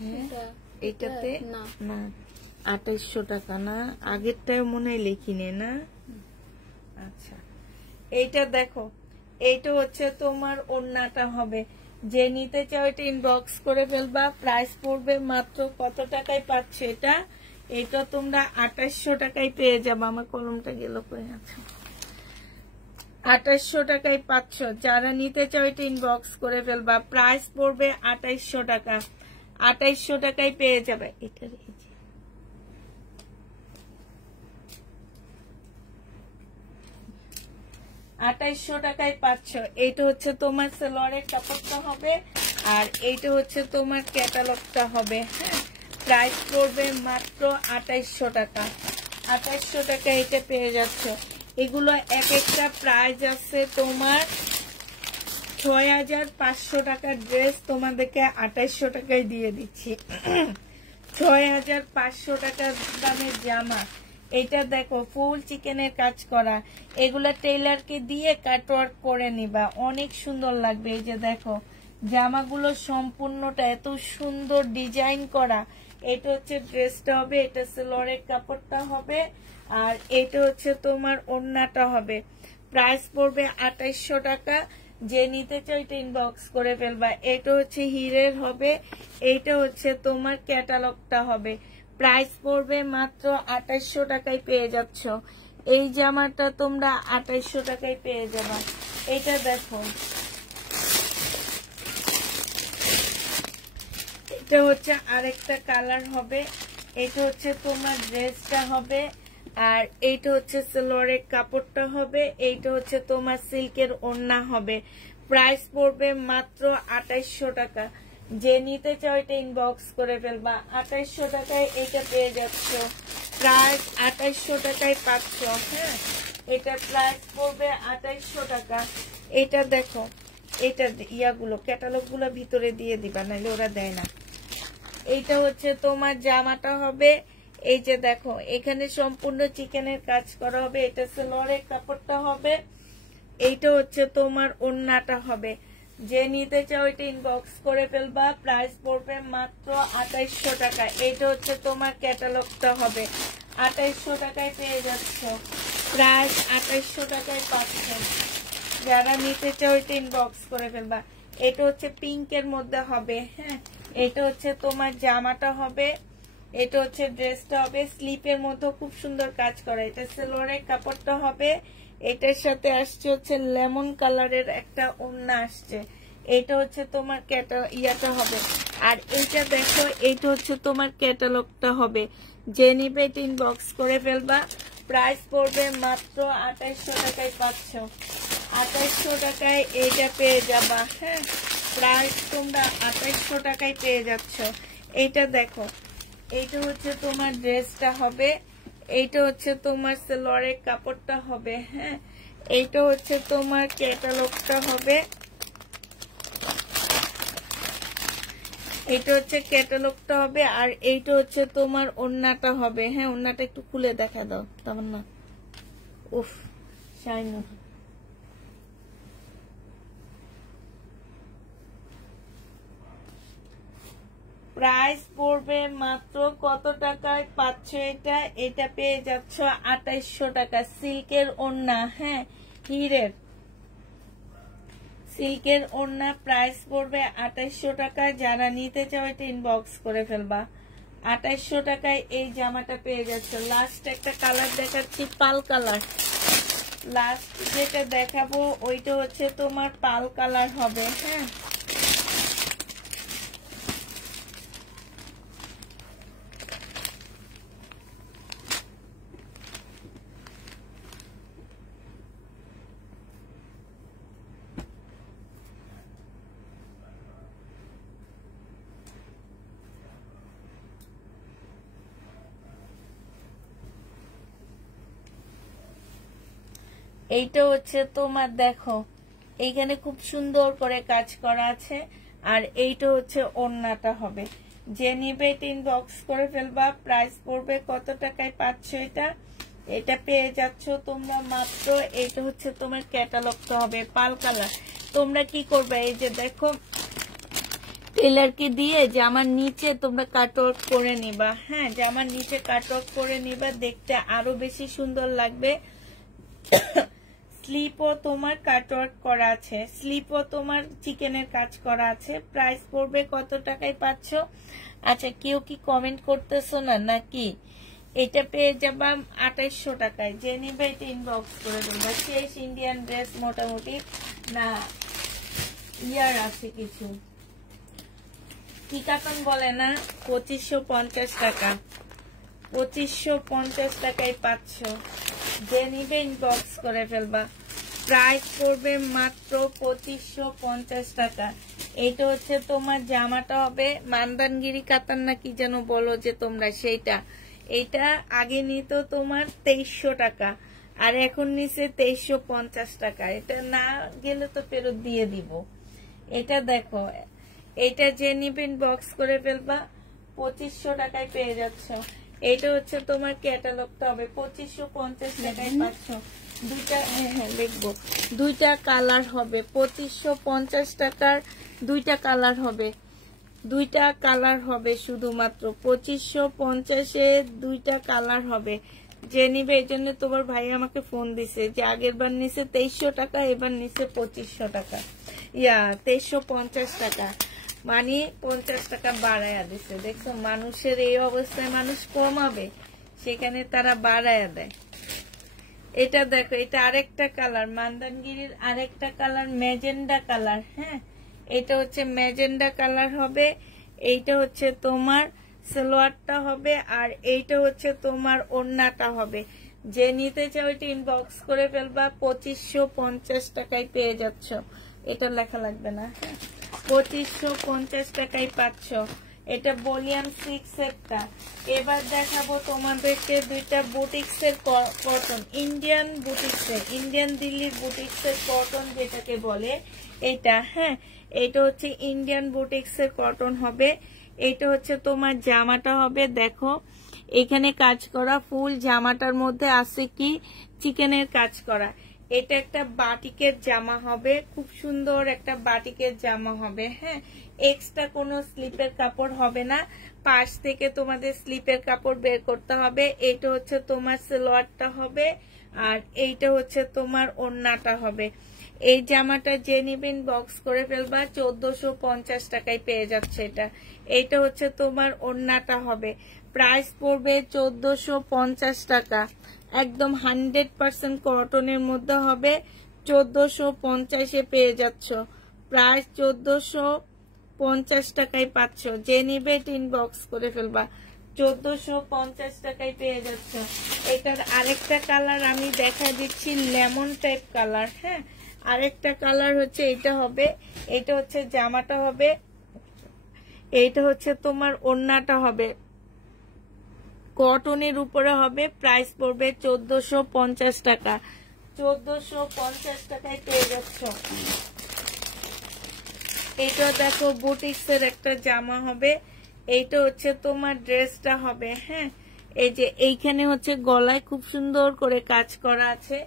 হ্যাঁ, এটাতে না 2800 টাকা না, আগেরটায় মনে হয় লিখিনি না। আচ্ছা, এইটা দেখো, এইটা হচ্ছে তোমার ওড়নাটা হবে। যে নিতে চাও এটা ইনবক্স করে ফেলবা। প্রাইস পড়বে মাত্র কত টাকায় পাচ্ছ এটা? এটা তোমরা 2800 টাকায় পেয়ে যাবে। আমার কলমটা গেল কই? আছে, 2800 টাকায় পাচ্ছ। যারা নিতে চাও এটা ইনবক্স করে ফেলবা। প্রাইস পড়বে 2800 টাকা। 2800 টাকায় পেয়ে যাবে। এটা 2800 টাকায় পাচ্ছ। এইটা হচ্ছে তোমার সালোয়ারের কাপড়টা হবে। আর এইটা হচ্ছে তোমার ক্যাটালগটা হবে। হ্যাঁ, প্রাইস পড়বে মাত্র 2800 টাকা। 2800 টাকা এটা পেয়ে যাচ্ছ। এগুলো এক একটা প্রাইস আছে তোমার 6500 টাকার ড্রেস তোমাদেরকে 2800 টাকায় দিয়ে দিচ্ছি। 6500 টাকার দামের জামা। এটা দেখো, ফুল চিকেনের কাজ করা। এগুলা টেইলারকে দিয়ে কাটওয়ার্ক করে নিবা, অনেক সুন্দর লাগবে। এই যে দেখো, জামাগুলো সম্পূর্ণটা এত সুন্দর ডিজাইন করা। এটা হচ্ছে ড্রেসটা হবে, এটা সালোয়ারের কাপড়টা হবে। আর এটা হচ্ছে তোমার ওড়নাটা হবে। প্রাইস পড়বে 2800 টাকা। যে নিতে চাও এটা ইনবক্স করে ফেলবা। এটা হচ্ছে হিরের হবে। এইটা হচ্ছে তোমার ক্যাটালগটা হবে। প্রাইস পড়বে মাত্র 2800 টাকায় পেয়ে যাচ্ছ। এই জামাটা তোমরা 2800 টাকায় পেয়ে যাবা। এটা দেখো, এটা হচ্ছে আরেকটা কালার হবে। এটা হচ্ছে তোমার ড্রেসটা হবে, আর এইটা হচ্ছে সালোয়ারের কাপড়টা হবে, এইটা হচ্ছে তোমার সিল্কের ওড়না হবে। প্রাইস পড়বে মাত্র 2800 টাকা। যে নিতে চাও এটা ইনবক্স করে ফেলবা। 2800 টাকায় এটা পেয়ে যাচ্ছ, প্রাইস 2800 টাকায় পাচ্ছ। হ্যাঁ, এটা প্রাইস পড়বে 2800 টাকা। এটা দেখো, এটা ইয়াগুলো ক্যাটালগ গুলো ভিতরে দিয়ে দিবা, নাহলে ওরা দেয় না। এইটা হচ্ছে তোমার জামাটা হবে। এই যে দেখো, এখানে সম্পূর্ণ চিকেনের কাজ করা হবে। এটা সালোয়ারের কাপড়টা হবে, এইটা হচ্ছে তোমার ওড়নাটা হবে। যে নিতে চাও এটা ইনবক্স করে ফেলবা। প্রাইস পড়বে মাত্র 2800 টাকা। এইটা হচ্ছে তোমার ক্যাটালগটা হবে। 2800 টাকায় পেয়ে যাচ্ছ, প্রাইস 2800 টাকায় পাচ্ছেন। যারা নিতে চাও এটা ইনবক্স করে ফেলবা। এটা হচ্ছে পিঙ্কের মধ্যে হবে। হ্যাঁ, এটা হচ্ছে তোমার জামাটা হবে, এটা হচ্ছে ড্রেসটা হবে। স্লিপের মধ্যে খুব সুন্দর কাজ করা। এটা সালোয়ারের কাপড়টা হবে, এটার সাথে আসছে হচ্ছে লেমন কালারের একটা ওড়না আসছে। এটা হচ্ছে তোমার ইয়াটা হবে। আর এইটা দেখো, এইটা হচ্ছে তোমার ক্যাটালগটা হবে। যে নিবে এটা ইনবক্স করে ফেলবা। প্রাইস পড়বে মাত্র 2800 টাকায় পাচ্ছ। 2800 টাকায় এইটা পেয়ে যাবা। হ্যাঁ, প্রাইস তোমরা 2800 টাকায় পেয়ে যাচ্ছ। এইটা দেখো, এইটা হচ্ছে তোমার ড্রেসটা হবে, এইটা হচ্ছে তোমার সালোয়ারের কাপড়টা হবে। হ্যাঁ, এইটা হচ্ছে তোমার ক্যাটালগটা হবে, এইটা হচ্ছে ক্যাটালগটা হবে। আর এইটা হচ্ছে তোমার ওড়নাটা হবে। হ্যাঁ, ওড়নাটা একটু খুলে দেখা দাও তেমন না। উফ, শাইনু। প্রাইস পড়বে মাত্র কত টাকায় পাচ্ছ এটা? এটা পেয়ে যাচ্ছ 2800 টাকা। সিল্কের ওড়না, হ্যাঁ, হিরের সিল্কের ওড়না। প্রাইস পড়বে 2800 টাকা। যারা নিতে চাও এটা ইনবক্স করে ফেলবা। 2800 টাকায় এই জামাটা পেয়ে যাচ্ছ। লাস্ট একটা কালার দেখাচ্ছি, পাল কালার। লাস্ট যেটা দেখাবো ওইটা হচ্ছে তোমার পাল কালার হবে। হ্যাঁ, এইটা হচ্ছে তোমার দেখো, এইখানে খুব সুন্দর করে কাজ করা আছে। আর এইটা হচ্ছে ওড়নাটা হবে। যে নিবে এটা ইনবক্স করে ফেলবা। প্রাইস পড়বে কত টাকায় পাচ্ছ এটা? এটা পেয়ে যাচ্ছ তোমরা মাত্র, এটা হচ্ছে তোমার ক্যাটালগটা হবে পাল কালার। তোমরা কি করবে, এই যে দেখো, টেলারকে দিয়ে জামার নিচে তোমরা কাটওয়ার্ক করে নিবা। হ্যাঁ, জামার নিচে কাটওয়ার্ক করে নিবা, দেখতে আরো বেশি সুন্দর লাগবে। স্লিপও তোমার কাটওয়ার্ক করা আছে, স্লিপও তোমার চিকেনের কাজ করা আছে। প্রাইস পড়বে কত টাকায় পাচ্ছ? আচ্ছা, কেউ কি কমেন্ট করতেছো না নাকি? এটা পেয়ে যাবা 2800 টাকায়। যে নিবে এটা ইনবক্স করে দেবো। শেষ ইন্ডিয়ান ড্রেস মোটামুটি না, ইয়ার আছে কিছু, কি কাতন বলে না, 2550 টাকা। 2550 টাকায় পাচ্ছ। যে নিবে ইনবক্স করে ফেলবা। প্রাইস পড়বে মাত্র 2550 টাকা। এইটা হচ্ছে তোমার জামাটা হবে মান্দানগিরি কাতান না কি যেন বলো যে তোমরা, সেইটা। এইটা আগে নিত তোমার 2300 টাকা, আর এখন নিচে 2350 টাকা। এটা না গেলে তো ফেরত দিয়ে দিব। এটা দেখো, এটা যে নিবে ইনবক্স করে ফেলবা। 2500 টাকায় পেয়ে যাচ্ছ। এটা হচ্ছে তোমার ক্যাটালগটা হবে। 2550 টাকায় পাচ্ছ। দুইটা, হ্যাঁ লিখবো, দুইটা কালার হবে। 2550 টাকার দুইটা কালার হবে, দুইটা কালার হবে শুধুমাত্র। 2550-এ দুইটা কালার হবে। যে নিবে, এই জন্য তোমার ভাই আমাকে ফোন দিছে যে আগের বার নিচে 2300 টাকা, এবার নিচে 2500 টাকা, ইয়া 2350 টাকা। মানে 50 টাকা বাড়ায়া দিছে। দেখছো মানুষের এই অবস্থায় মানুষ কমাবে, সেখানে তারা বাড়ায়া দেয়। এটা দেখো, এটা আরেকটা কালার, মান্দানগিরির আরেকটা কালার, ম্যাজেন্ডা কালার। হ্যাঁ, এটা হচ্ছে ম্যাজেন্ডা কালার হবে। এইটা হচ্ছে তোমার সালোয়ারটা হবে, আর এইটা হচ্ছে তোমার ওড়নাটা হবে। যে নিতে চাও এটা ইনবক্স করে ফেলবা। 2550 টাকায় পেয়ে যাচ্ছ। এটা লেখা লাগবে না। 2550 টাকায় পাচ্ছ। এটা ভলিউম 6 এরটা। এবার দেখাবো তোমাদেরকে দুইটা বুটিক্সের কটন, ইন্ডিয়ান বুটিক্সের, ইন্ডিয়ান দিল্লির বুটিক্সের কটন যেটাকে বলে এটা। হ্যাঁ, এটা হচ্ছে ইন্ডিয়ান বুটিক্সের কটন হবে। এটা হচ্ছে তোমার জামাটা হবে। দেখো এখানে কাজ করা, ফুল জামাটার মধ্যে আছে কি চিকেনের কাজ করা। এটা একটা বাটিকের জামা হবে, খুব সুন্দর একটা বাটিকের জামা হবে। হ্যাঁ, এক্সট্রা কোনো স্লিপের কাপড় হবে না, পাশ থেকে তোমাদের স্লিপের কাপড় বের করতে হবে। এটা হচ্ছে তোমার সালোয়ারটা হবে, আর এইটা হচ্ছে তোমার ওড়নাটা হবে। এই জামাটা যে নিবেন বক্স করে ফেলবা। 1450 টাকায় পেয়ে যাচ্ছে এটা। এইটা হচ্ছে তোমার ওড়নাটা হবে। প্রাইস পড়বে 1450 টাকা। একদম 100% কটনের মধ্যে হবে। 1450-এ পেয়ে যাচ্ছ। প্রাইস 1450 টাকায় পাচ্ছ। যে নিবে ইনবক্স করে ফেলবা। 1450 টাকায় পেয়ে যাচ্ছ। এটার আরেকটা কালার আমি দেখা দিচ্ছি, লেমন টাইপ কালার। হ্যাঁ, আরেকটা কালার হচ্ছে এটা হবে। এটা হচ্ছে জামাটা হবে, এইটা হচ্ছে তোমার ওড়নাটা হবে, কটনের উপরে হবে। প্রাইস পড়বে 1450 টাকা। 1450 টাকায় পেয়ে যাচ্ছ। এটা দেখো বুটিক্সের একটা জামা হবে। এইটা হচ্ছে তোমার ড্রেসটা হবে। হ্যাঁ, এই যে এইখানে হচ্ছে গলায় খুব সুন্দর করে কাজ করা আছে।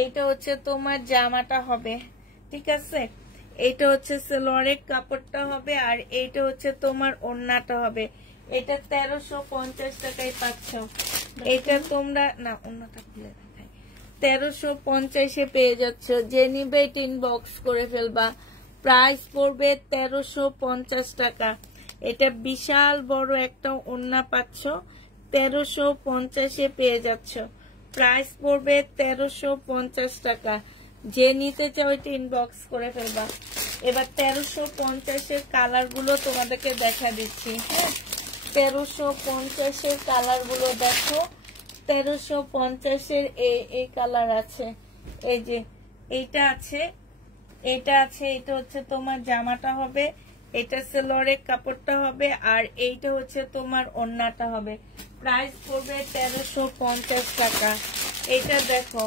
এইটা হচ্ছে তোমার জামাটা হবে, ঠিক আছে। এইটা হচ্ছে সালোয়ারের কাপড়টা হবে, আর এইটা হচ্ছে তোমার ওড়নাটা হবে। এটা 1350 টাকায় পাচ্ছ। এটা তোমরা না, ওড়নাটা খুলে দেখাই। 1350-এ পেয়ে যাচ্ছ। যে নিবে ইনবক্স করে ফেলবা। প্রাইস পড়বে 1350 টাকা। এটা বিশাল বড় একটা ওড়না পাচ্ছ। 1350-এ পেয়ে যাচ্ছ। প্রাইস পড়বে 1350 টাকা। যে নিতে চাও এটা ইনবক্স করে ফেলবা। এবার 1350-এর কালার গুলো তোমাদেরকে দেখা দিচ্ছি। হ্যাঁ, 1350-এর কালার গুলো দেখো। 1350-এর এই কালার আছে, এই যে এইটা আছে, এটা আছে। এটা হচ্ছে তোমার জামাটা হবে, এটা সালোয়ারের কাপড়টা হবে, আর এইটা হচ্ছে তোমার ওড়নাটা হবে। প্রাইস পড়বে 1350 টাকা। এটা দেখো,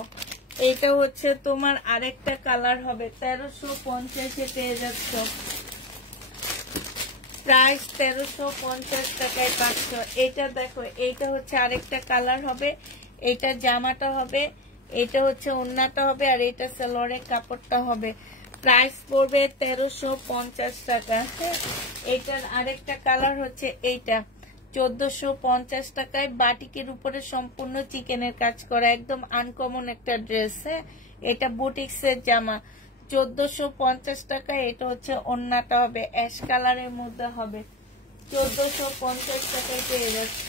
এটা হচ্ছে তোমার আরেকটা কালার হবে। 1350-এ পেয়ে যাচ্ছ। প্রাইস 1350 টাকায় পাচ্ছ। এটা দেখো, এইটা হচ্ছে আরেকটা কালার হবে। এটা জামাটা হবে, এটা হচ্ছে ওড়নাটা হবে, আর এটা সালোয়ারের কাপড়টা হবে। প্রাইস পড়বে 1350 টাকা। এটার আরেকটা কালার হচ্ছে এইটা, 1450 টাকায় বাটিকের উপরে সম্পূর্ণ চিকেনের কাজ করা, একদম আনকমন একটা ড্রেস। হ্যাঁ, এটা বুটিক্সের জামা। 1450 টাকা। এটা হচ্ছে ওড়নাটা হবে, অ্যাশ কালারের মধ্যে হবে। 1450 টাকায় পেয়ে যাচ্ছ।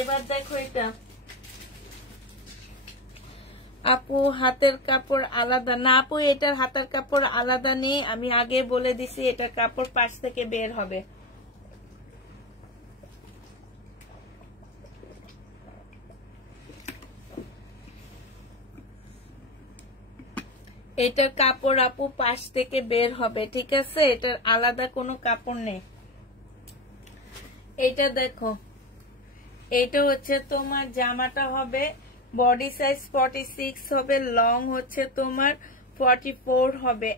এবার দেখো এটা আপু হাতের কাপড় আলাদা না। আপু এটার হাতের কাপড় আলাদা নেই, আমি আগে বলে দিছি। এটার কাপড় পাশ থেকে বের হবে। এটার কাপড় আপু পাশ থেকে বের হবে, ঠিক আছে। এটার আলাদা কোনো কাপড় নেই। এটা দেখো, এটা হচ্ছে তোমার জামাটা হবে, বডি সাইজ 46 হবে, লং হচ্ছে তোমার 44 হবে,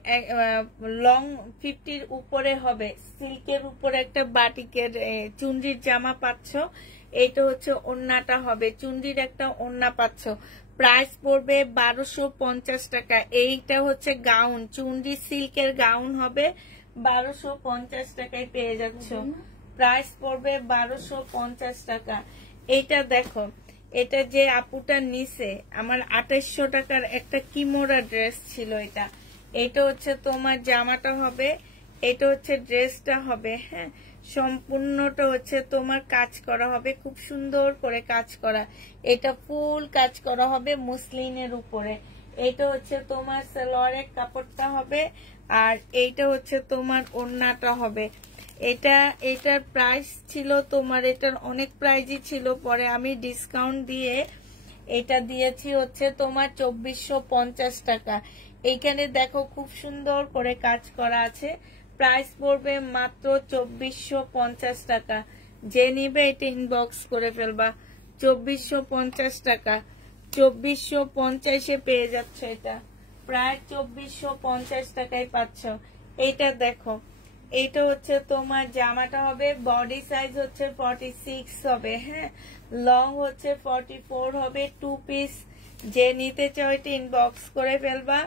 লং 50-র উপরে হবে। সিল্কের উপরে একটা বাটিকের চুনরির জামা পাচ্ছ। এইটা হচ্ছে ওড়নাটা হবে, চুনরির একটা ওড়না পাচ্ছ। প্রাইস পড়বে 1250 টাকা। এইটা হচ্ছে গাউন, চুনরি সিল্কের গাউন হবে, 1250 টাকায় পেয়ে যাচ্ছ। প্রাইস পড়বে 1250 টাকা। এইটা দেখো, এটা যে আপুটা নিচে আমার 2800 টাকার একটা কিমোরা ড্রেস ছিল। এটা হচ্ছে তোমার জামাটা হবে, এটা হচ্ছে ড্রেসটা হবে, হ্যাঁ সম্পূর্ণটা হচ্ছে তোমার কাজ করা হবে, খুব সুন্দর করে কাজ করা, এটা ফুল কাজ করা হবে মসলিনের উপরে। এটা হচ্ছে তোমার সালোয়ারের কাপড়টা হবে, আর এইটা হচ্ছে তোমার ওড়নাটা হবে। এটার প্রাইস ছিল তোমার, এটার অনেক প্রাইসই ছিল, পরে আমি ডিসকাউন্ট দিয়ে এটা দিয়েছি হচ্ছে তোমার 2450 টাকা। এইখানে দেখো খুব সুন্দর করে কাজ করা আছে, প্রাইস পড়বে মাত্র 2450 টাকা। যে নিবে এটা ইনবক্স করে ফেলবা, 2450 টাকা, 2450 পেয়ে যাচ্ছে, এটা প্রায় 2450 টাকায় পাচ্ছ। এইটা দেখো, এইটা হচ্ছে তোমার জামাটা হবে, বডি সাইজ হচ্ছে 46 হবে, হ্যাঁ লং হচ্ছে 44 হবে, 2 পিস। যে নিতে চাও এটা ইনবক্স করে ফেলবা,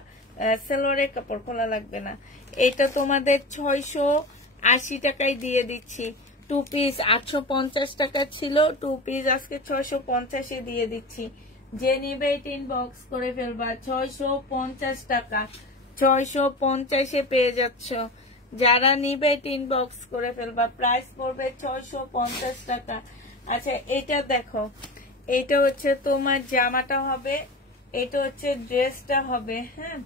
সালোয়ারের কাপড় খোলা লাগবে না। এটা তোমাদের 680 টাকায় দিয়ে দিচ্ছি, 2 পিস 850 টাকা ছিল, 2 পিস আজকে 650 দিয়ে দিচ্ছি। যে নিবে এটা ইনবক্স করে ফেলবা, 650 টাকা, 650 পেয়ে যাচ্ছ। যারা নিবে এটা ইনবক্স করে ফেলবা, প্রাইস পড়বে 650 টাকা। আচ্ছা এটা দেখো, এটা হচ্ছে তোমার জামাটা হবে, এটা হচ্ছে ড্রেসটা হবে, হ্যাঁ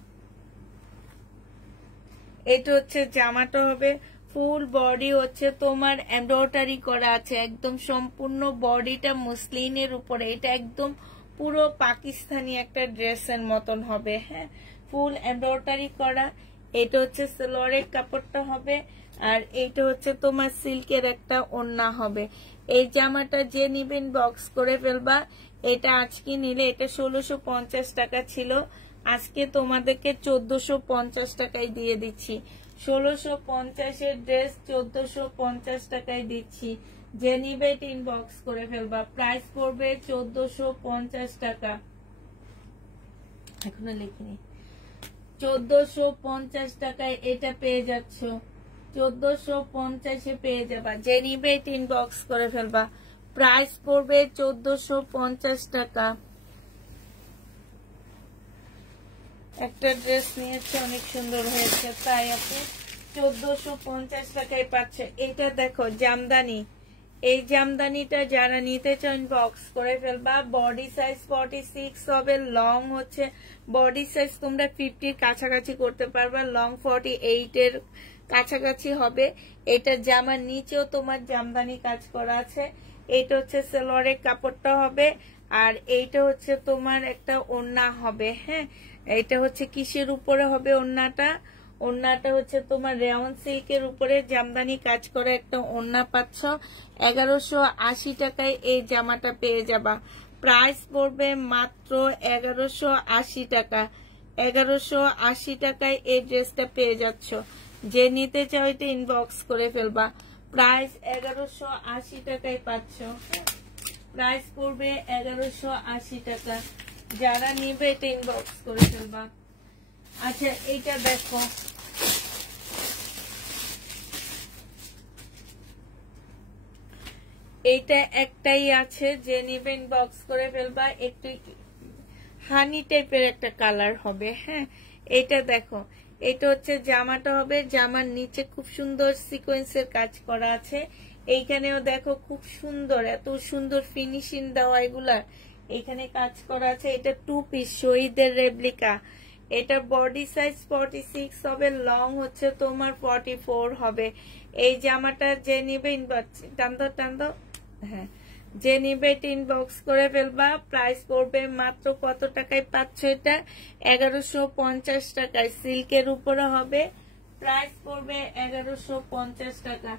এটা হচ্ছে জামাটা হবে, ফুল বডি হচ্ছে তোমার এমব্রয়ডারি করা আছে, একদম সম্পূর্ণ বডিটা মসলিনের উপরে, এটা একদম পুরো পাকিস্তানি একটা ড্রেসের মতন হবে, হ্যাঁ ফুল এমব্রয়ডারি করা। এটা হচ্ছে সালোয়ারের কাপড়টা হবে, আর এইটা হচ্ছে তোমার সিল্কের একটা ওড়না হবে। এই জামাটা যে নিবেন বক্স করে ফেলবা, এটা আজকে নিলে এটা 1650 টাকা ছিল, আজকে তোমাদেরকে 1450 টাকায় দিয়ে দিচ্ছি। 1650 ড্রেস 1450 টাকায় দিচ্ছি। যে নিবে ইনবক্স করে ফেলবা, প্রাইস পড়বে 1450 টাকা। এখনো লিখিনি, 1450 টাকায় এটা পেয়ে যাচ্ছ, 1450 পেয়ে যাবা। যে নিবে ইনবক্স করে ফেলবা, প্রাইস পড়বে 1450 টাকা। একটা ড্রেস নিয়েছে অনেক সুন্দর হয়েছে, তাই আপনি 1450 টাকায় পাচ্ছে। এটা দেখো জামদানি, এই জামদানিটা যারা নিতে চান বক্স করে ফেলবা, বডি সাইজ 46 হবে, লং হচ্ছে বডি সাইজ তোমরা 50 কাছাকাছি করতে পারবা, লং 48 এর কাছাকাছি হবে। এটা জামার নিচেও তোমার জামদানি কাজ করা আছে। এইটা হচ্ছে সালোয়ারের কাপড়টা হবে, আর এইটা হচ্ছে তোমার একটা ওড়না হবে, হ্যাঁ এটা হচ্ছে কিসের উপরে হবে ওড়নাটা, ওড়নাটা হচ্ছে তোমার রেওয়ান সিল্কের উপরে জামদানি কাজ করে একটা ওড়না পাচ্ছ। 1180 টাকায় এই জামাটা পেয়ে যাবা, প্রাইস পড়বে মাত্র 1180 টাকা। 1180 টাকায় এই ড্রেসটা পেয়ে যাচ্ছ। যে নিতে চাও এটা ইনবক্স করে ফেলবা, প্রাইস 1180 টাকায় পাচ্ছ, প্রাইস পড়বে 1180 টাকা। যারা নিবে এটা ইনবক্স করে ফেলবা। আচ্ছা এইটা দেখো, এইটা একটাই আছে, যে নিবে ইনবক্স করে ফেলবা। একটু হানি টাইপের একটা কালার হবে, হ্যাঁ এটা দেখো, এটা হচ্ছে জামাটা হবে, জামার নিচে খুব সুন্দর সিকোয়েন্সের কাজ করা আছে। এইখানেও দেখো খুব সুন্দর, এত সুন্দর ফিনিশিং দেওয়া এগুলা, এখানে কাজ করা আছে। এটা 2 পিস শহীদের রেপ্লিকা, এটা বডি সাইজ 46 হবে, লং হচ্ছে তোমার 44 হবে। এই জামাটা যে নিবে টান্দো, হ্যাঁ যে নিবে ইনবক্স করে ফেলবা, প্রাইস পড়বে মাত্র কত টাকায় পাচ্ছ এটা, 1150 টাকায়, সিল্কের উপরে হবে, প্রাইস পড়বে 1150 টাকা।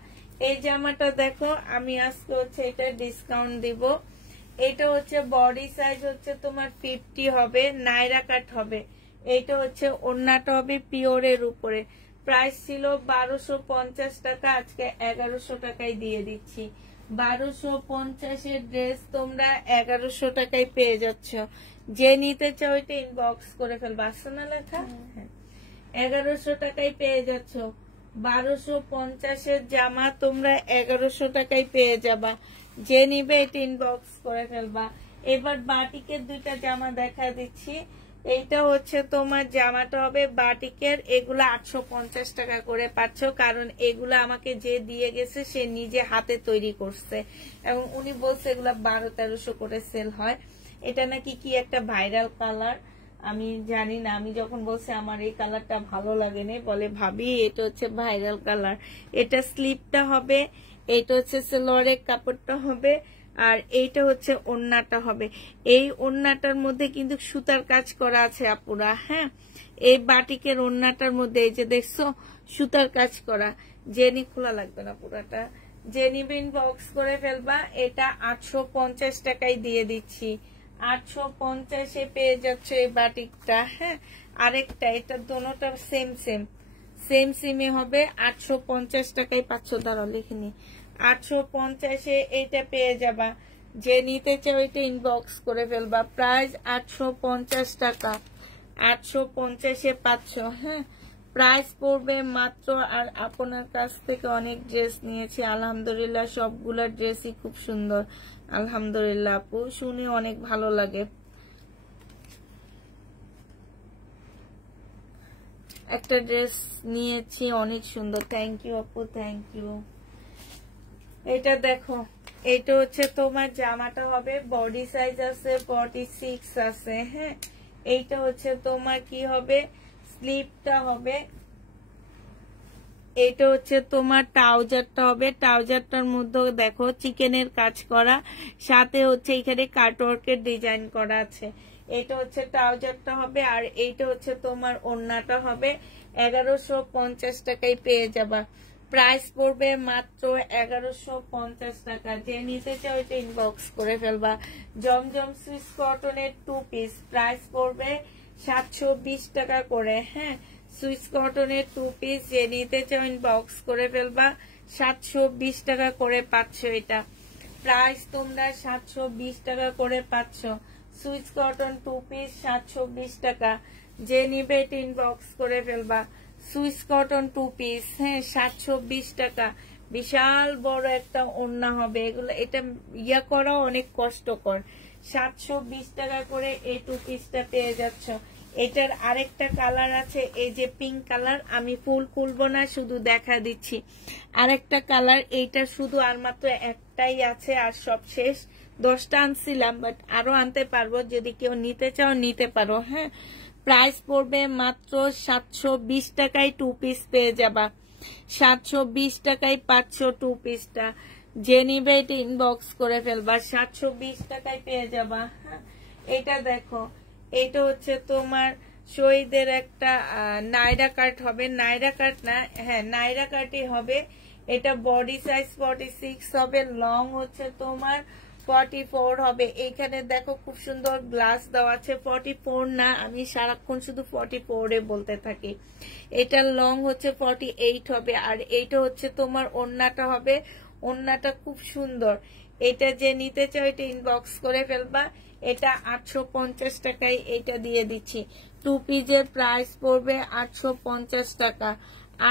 এই জামাটা দেখো, আমি আজকে হচ্ছে এটা ডিসকাউন্ট দিব। এটা হচ্ছে বডি সাইজ হচ্ছে তোমার 50 হবে, নাইরা কাট হবে। এটা হচ্ছে ওড়নাটা হবে পিওরের উপরে, প্রাইস ছিল 1250 টাকা, আজকে 1100 টাকায় দিয়ে দিচ্ছি। 1250 এর ড্রেস তোমরা 1100 টাকায় পেয়ে যাচ্ছ। যে নিতে চাও এটা ইনবক্স করে ফেলবা, আসছে না লেখা, 1100 টাকায় পেয়ে যাচ্ছ। 1250 এর জামা তোমরা 1100 টাকায় পেয়ে যাবা। যে নিবে এটা ইনবক্স করে ফেলবা। এবার বাটিকের দুইটা জামা দেখা দিচ্ছি, এইটা হচ্ছে তোমার জামাটা হবে বাটিকের, এগুলো 850 টাকা করে পাচ্ছ, কারণ এগুলো আমাকে যে দিয়ে গেছে সে নিজে হাতে তৈরি করছে এবং উনি বলছে এগুলা 1200-1300 করে সেল হয়। এটা নাকি কি একটা ভাইরাল কালার, আমি জানি না। আমি যখন বলছি আমার এই কালারটা ভালো লাগেনি, বলে ভাবি এটা হচ্ছে ভাইরাল কালার। এটা স্লিপটা হবে, এটা হচ্ছে সালোয়ারের কাপড়টা হবে, আর এইটা হচ্ছে ওড়নাটা হবে। এই ওড়নাটার মধ্যে কিন্তু সুতার কাজ করা আছে আপুরা। হ্যাঁ, এই বাটিকের ওড়নাটার মধ্যে এই যে দেখছো সুতার কাজ করা। জেনি খোলা লাগবে না পুরাটা, জেনি বিন বক্স করে ফেলবা। এটা 850 টাকায় দিয়ে দিচ্ছি, 850-এ পেয়ে যাচ্ছে এই বাটিকটা। হ্যাঁ, আরেকটা, এটা দোনোটা সেম সেমই হবে, 850 টাকায় পাচ্ছ। দাঁড়াও লিখিনি, 850-এ এইটা পেয়ে যাবা। যে নিতে চাও এটা ইনবক্স করে ফেলবা। প্রাইস 850 টাকা, 850-এ পাচ্ছ। হ্যাঁ, প্রাইস পড়বে মাত্র। আর আপনার কাছ থেকে অনেক ড্রেস নিয়েছি আলহামদুলিল্লাহ, সবগুলা ড্রেসই খুব সুন্দর আলহামদুলিল্লাহ আপু, শুনে অনেক ভালো লাগে। একটা ড্রেস নিয়েছি অনেক সুন্দর, থ্যাংক ইউ আপু, থ্যাংক ইউ। এটা দেখো, এটা হচ্ছে তোমার জামাটা হবে, বডি সাইজ আছে 46 আছে। হ্যাঁ, এইটা হচ্ছে তোমার কি হবে, স্লিপটা হবে। এটা হচ্ছে তোমার ট্রাউজারটা হবে, ট্রাউজারটার মধ্যে দেখো চিকেনের কাজ করা, সাথে হচ্ছে এখানে কাটওয়ার্কের ডিজাইন করা আছে। এটা হচ্ছে ট্রাউজারটা হবে, আর এইটা হচ্ছে তোমার ওড়নাটা হবে। 1150 টাকায় পেয়ে যাবা। প্রাইস পড়বে মাত্র 1150 টাকা। যে নিতে চাও এটা ইনবক্স করে ফেলবা। জমজম সুইস কটনের 2 পিস, প্রাইস পড়বে 720 টাকা করে। হ্যাঁ, সুইস কটনের 2 পিস যে নিতে চাও ইনবক্স করে ফেলবা। 720 টাকা করে পাচ্ছ। এটা প্রাইস তোমরা 720 টাকা করে পাচ্ছ। সুইস কটন 2 পিস 720 টাকা। যে নিবে এটা ইনবক্স করে ফেলবা। সুইস কটন 2 পিস, হ্যাঁ, 720 টাকা। বিশাল বড় একটা ওড়না হবে, এগুলো এটা ইয়া করা অনেক কষ্টকর। 720 টাকা করে এই 2 পিসটা পেয়ে যাচ্ছ। এটার আরেকটা কালার আছে, এই যে পিঙ্ক কালার, আমি ফুল খুলবো না, শুধু দেখা দিচ্ছি। আরেকটা কালার, এইটা শুধু আর মাত্র একটাই আছে, আর সব শেষ। 10টা আনছিলাম, বাট আরো আনতে পারবো, যদি কেউ নিতে চাও নিতে পারো। হ্যাঁ, প্রাইস পড়বে মাত্র 720 টাকায় 2 পিস পেয়ে যাবা। 720 টাকায় পাচ্ছ 2 পিসটা। যে নিবে এটা ইনবক্স করে ফেলবা। 720 টাকায় পেয়ে যাবা। হ্যাঁ, এটা দেখো, এটা হচ্ছে তোমার শহীদের একটা নাইরা কাট হবে, নাইরা কাট না, হ্যাঁ নাইরা কাটই হবে। এটা বডি সাইজ 46 হবে, লং হচ্ছে তোমার 44 হবে। এইখানে দেখো খুব সুন্দর গ্লাস দেওয়া আছে। 44 না, আমি সারাক্ষণ শুধু 44 বলতে থাকি। এটার লং হচ্ছে 48 হবে, আর এইটা হচ্ছে তোমার ওড়নাটা হবে। ওড়নাটা খুব সুন্দর। এটা যে নিতে চাও এটা ইনবক্স করে ফেলবা। এটা 850 টাকায় এটা দিয়ে দিচ্ছি। 2 পিসের প্রাইস পড়বে 850 টাকা।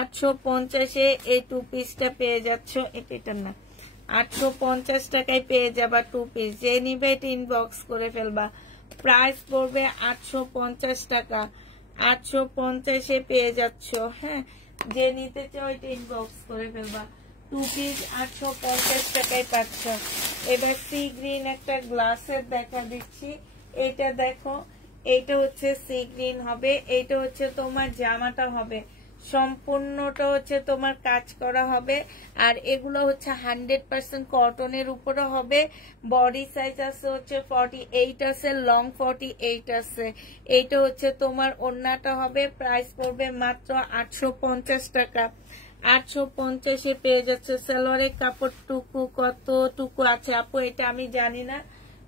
850-এ এই 2 পিসটা পেয়ে যাচ্ছ। এটা না, 850 টাকায় পেয়ে যাবা 2 পিস। যে নিবে এটা ইনবক্স করে ফেলবা। প্রাইস পড়বে 850 টাকা। 850-এ পেয়ে যাচ্ছ। হ্যাঁ, যে নিতে চাও এটা ইনবক্স করে ফেলবা। 2 পিস 850 টাকায় পাচ্ছ। এবার সি গ্রিন একটা গ্লাসের দেখা দিচ্ছি। এটা দেখো, এইটা হচ্ছে সি গ্রিন হবে। এইটা হচ্ছে তোমার জামাটা হবে, সম্পূর্ণটা হচ্ছে তোমার কাজ করা হবে। আর এগুলো হচ্ছে 100% কটনের উপরে হবে। বডি সাইজ আছে হচ্ছে 48 আছে, লং 48 আছে। এইটা হচ্ছে তোমার ওড়নাটা হবে। প্রাইস পড়বে মাত্র 850 টাকা। 850-এ পেয়ে যাচ্ছে। সালোয়ারের কাপড়টুকু কতটুকু আছে আপু এটা আমি জানি না,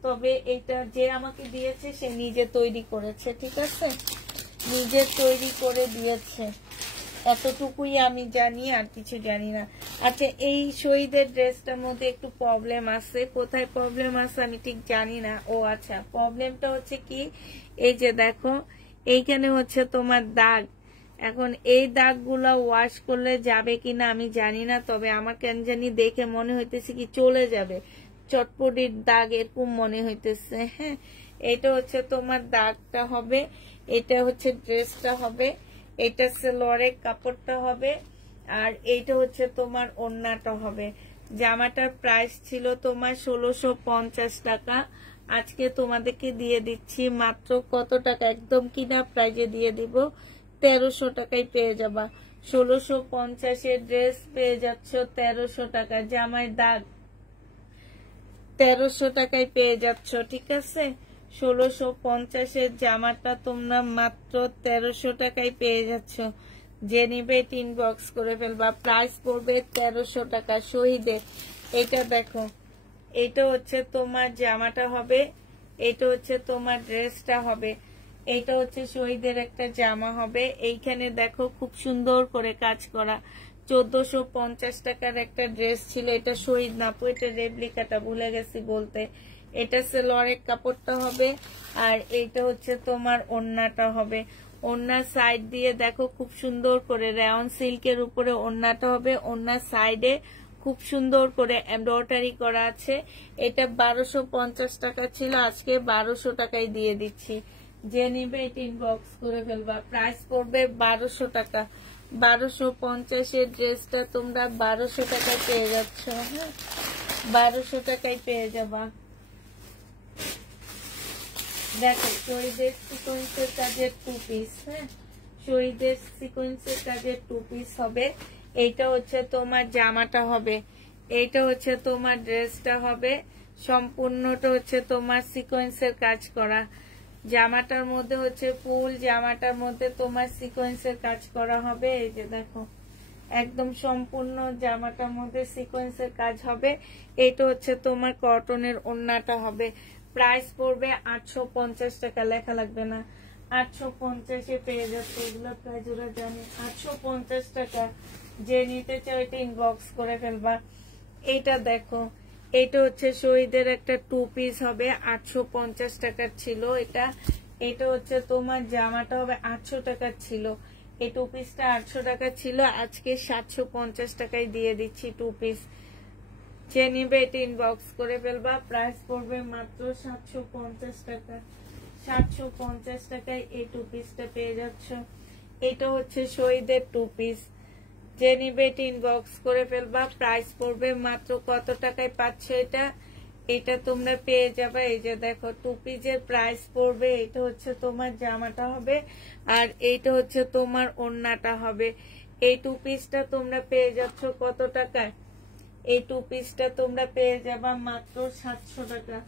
তবে এটা যে আমাকে দিয়েছে সে নিজে তৈরি করেছে, ঠিক আছে, নিজে তৈরি করে দিয়েছে, এতটুকুই আমি জানি, আর কিছু জানি না। আচ্ছা, এই শহীদের ড্রেসটার মধ্যে একটু প্রবলেম আছে, কোথায় প্রবলেম আছে আমি ঠিক জানি না। ও আচ্ছা, প্রবলেমটা হচ্ছে কি, এই যে দেখো এইখানে হচ্ছে তোমার দাগ। এখন এই দাগগুলো ওয়াশ করলে যাবে কিনা আমি জানি না, তবে আমার কেন জানি দেখে মনে হইতেছে কি চলে যাবে, চটপটির দাগ এরকম মনে হইতেছে। হ্যাঁ, এটা হচ্ছে তোমার দাগটা হবে। এটা হচ্ছে ড্রেসটা হবে, এটা সালোয়ারের কাপড়টা হবে, আর এইটা হচ্ছে তোমার ওড়নাটা হবে। জামাটার প্রাইস ছিল তোমার 1650 টাকা, আজকে তোমাদেরকে দিয়ে দিচ্ছি মাত্র কত টাকা, একদম কিনা প্রাইজে দিয়ে দিব, 1300 টাকায় পেয়ে যাবা। 1650-এর ড্রেস পেয়ে যাচ্ছ 1300 টাকা, জামায় দাগ 1300 টাকায় পেয়ে যাচ্ছ, ঠিক আছে। 1650-এর জামাটা তোমরা মাত্র 1300 টাকায় পেয়ে যাচ্ছ। যে নিবে ইনবক্স করে ফেলবা, প্রাইস পড়বে 1300 টাকা। শহীদের এটা দেখো, এটা হচ্ছে তোমার জামাটা হবে, এটা হচ্ছে তোমার ড্রেসটা হবে, এটা হচ্ছে শহীদের একটা জামা হবে। এইখানে দেখো খুব সুন্দর করে কাজ করা, 1450 টাকার একটা ড্রেস ছিল, এটা শহীদ নাপু, এটা রেপ্লিকাটা ভুলে গেছি বলতে। এটা সালোয়ারের কাপড়টা হবে, আর এইটা হচ্ছে তোমার ওড়নাটা হবে। ওড়নার সাইড দিয়ে দেখো খুব সুন্দর করে রায়ন সিল্কের উপরে ওড়নাটা হবে, ওড়নার সাইডে খুব সুন্দর করে এমব্রয়ডারি করা আছে। এটা 1250 টাকা ছিল, আজকে 1200 টাকায় দিয়ে দিচ্ছি। যে নিবে এটা ইনবক্স করে ফেলবা, প্রাইস পড়বে 1200 টাকা। 1250-এর ড্রেসটা তোমরা 1200 টাকায় পেয়ে যাচ্ছ, হ্যাঁ 1200 টাকায় পেয়ে যাবা। দেখো শহীদের সিকোয়েন্সের কাজের 2 পিস, হ্যাঁ শহীদের সিকোয়েন্সের কাজের 2 পিস হবে। এইটা হচ্ছে তোমার জামাটা হবে, এইটা হচ্ছে তোমার ড্রেসটা হবে, সম্পূর্ণটা হচ্ছে তোমার সিকোয়েন্সের কাজ করা। জামাটার মধ্যে হচ্ছে ফুল, জামাটার মধ্যে তোমার সিকোয়েন্সের কাজ করা হবে। এই যে দেখো একদম সম্পূর্ণ জামাটার মধ্যে সিকোয়েন্সের কাজ হবে। এটা হচ্ছে তোমার কটনের ওড়নাটা হবে। প্রাইস পড়বে 850 টাকা, লেখা লাগবে না, 850-এ পেয়ে যাচ্ছে। এগুলো প্রাইস ওরা জানে, 850 টাকা। যে নিতে চাও এটা ইনবক্স করে ফেলবা। এইটা দেখো, এটা হচ্ছে শহীদের একটা 2 পিস হবে, 850 টাকার ছিল এটা। এটা হচ্ছে তোমার জামাটা হবে 800 টাকার ছিল, এই 2 পিসটা 800 টাকা ছিল, আজকে 750 টাকায় দিয়ে দিচ্ছি 2 পিস। যে নিবে এটা ইনবক্স করে ফেলবা, প্রাইস পড়বে মাত্র 750 টাকা। 750 টাকায় এই 2 পিসটা পেয়ে যাচ্ছ। এটা হচ্ছে শহীদের 2 পিস। যে নিবে এটা ইনবক্স করে ফেলবা, প্রাইস পড়বে মাত্র কত টাকায় পাচ্ছ এটা, এটা তোমরা পেয়ে যাবে। এই যে দেখো 2 পিসের প্রাইস পড়বে, এটা হচ্ছে তোমার জামাটা হবে, আর এইটা হচ্ছে তোমার ওড়নাটা হবে। এই 2 পিসটা তোমরা পেয়ে যাচ্ছ কত টাকায়, এই 2 পিসটা তোমরা পেয়ে যাবা মাত্র 700 টাকা।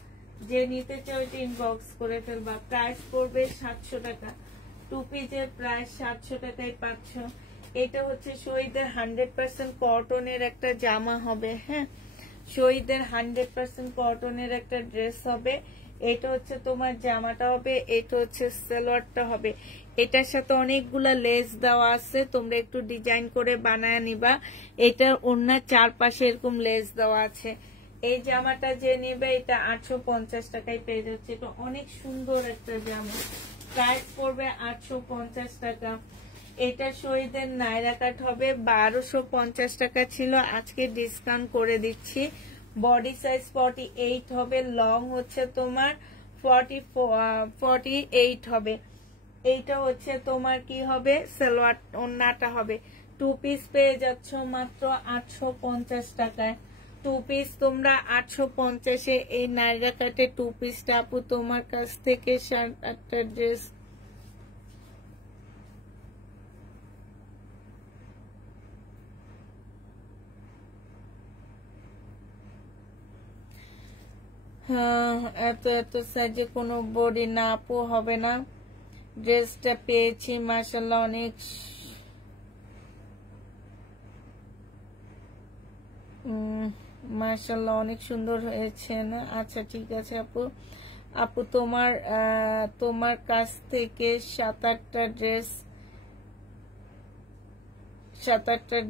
যে নিতে চাও এটা ইনবক্স করে ফেলবা, প্রাইস পড়বে 700 টাকা। 2 পিসের প্রাইস 700 টাকায় পাচ্ছ। এটা হচ্ছে শহীদের 100% কটনের একটা জামা হবে, হ্যাঁ শহীদের 100% কটনের একটা ড্রেস হবে। এটা হচ্ছে তোমার জামাটা হবে, এটা হচ্ছে সালোয়ারটা হবে। এটার সাথে অনেকগুলা লেস দেওয়া আছে, তোমরা একটু ডিজাইন করে বানায় নিবা। এটার ওড়নার চারপাশে এরকম লেস দেওয়া আছে। এই জামাটা যে নিবে এটা 850 টাকায় পেয়ে যাচ্ছে। এটা অনেক সুন্দর একটা জামা, প্রাইস পড়বে 850 টাকা। এটা শহীদের নাইরা কাট হবে, 1250 টাকা ছিল, আজকে ডিসকাউন্ট করে দিচ্ছি। বডি সাইজ 48 হবে, লং হচ্ছে তোমার 48 হবে। এইটা হচ্ছে তোমার কি হবে, সালোয়ার ওড়নাটা হবে। 2 পিস পেয়ে যাচ্ছ মাত্র 850 টাকায়। 2 পিস তোমরা 850-এ এই নাইরা কাটে 2 পিসটা আপু তোমার কাছ থেকে 7-8টা ড্রেস এত এত সাইজে কোনো বডি না আপু হবে না। ড্রেসটা পেয়েছি মাশাআল্লাহ, অনেক মাশাআল্লাহ অনেক সুন্দর হয়েছে না। আচ্ছা ঠিক আছে আপু, আপু তোমার কাছ থেকে 7-8টা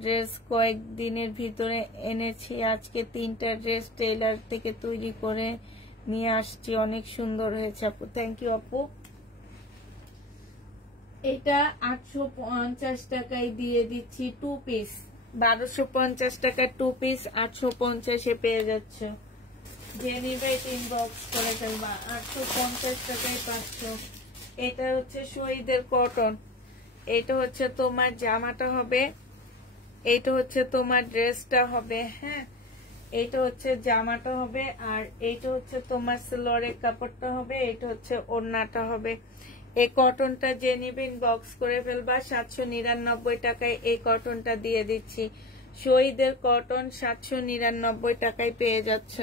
ড্রেস কয়েকদিনের ভিতরে এনেছি। আজকে 3টা ড্রেস টেইলার থেকে তৈরি করে নিয়ে আসছি, অনেক সুন্দর হয়েছে আপু, থ্যাংক ইউ আপু। এটা 850 টাকায় দিয়ে দিচ্ছি 2 পিস। 1250 টাকার 2 পিস 850-এ পেয়ে যাচ্ছে। যে নিবে ইনবক্স করে ফেলবা, 850 টাকায় পাচ্ছ। এটা হচ্ছে শহীদের কটন, এটা হচ্ছে তোমার জামাটা হবে, এইটা হচ্ছে তোমার ড্রেসটা হবে। হ্যাঁ, এইটা হচ্ছে জামাটা হবে, আর এইটা হচ্ছে তোমার সালোয়ারের কাপড়টা হবে, এটা হচ্ছে ওড়নাটা হবে। এই কটনটা যে নিবেন বক্স করে ফেলবা। 799 টাকায় এই কটনটা দিয়ে দিচ্ছি। শহীদের কটন 799 টাকায় পেয়ে যাচ্ছ।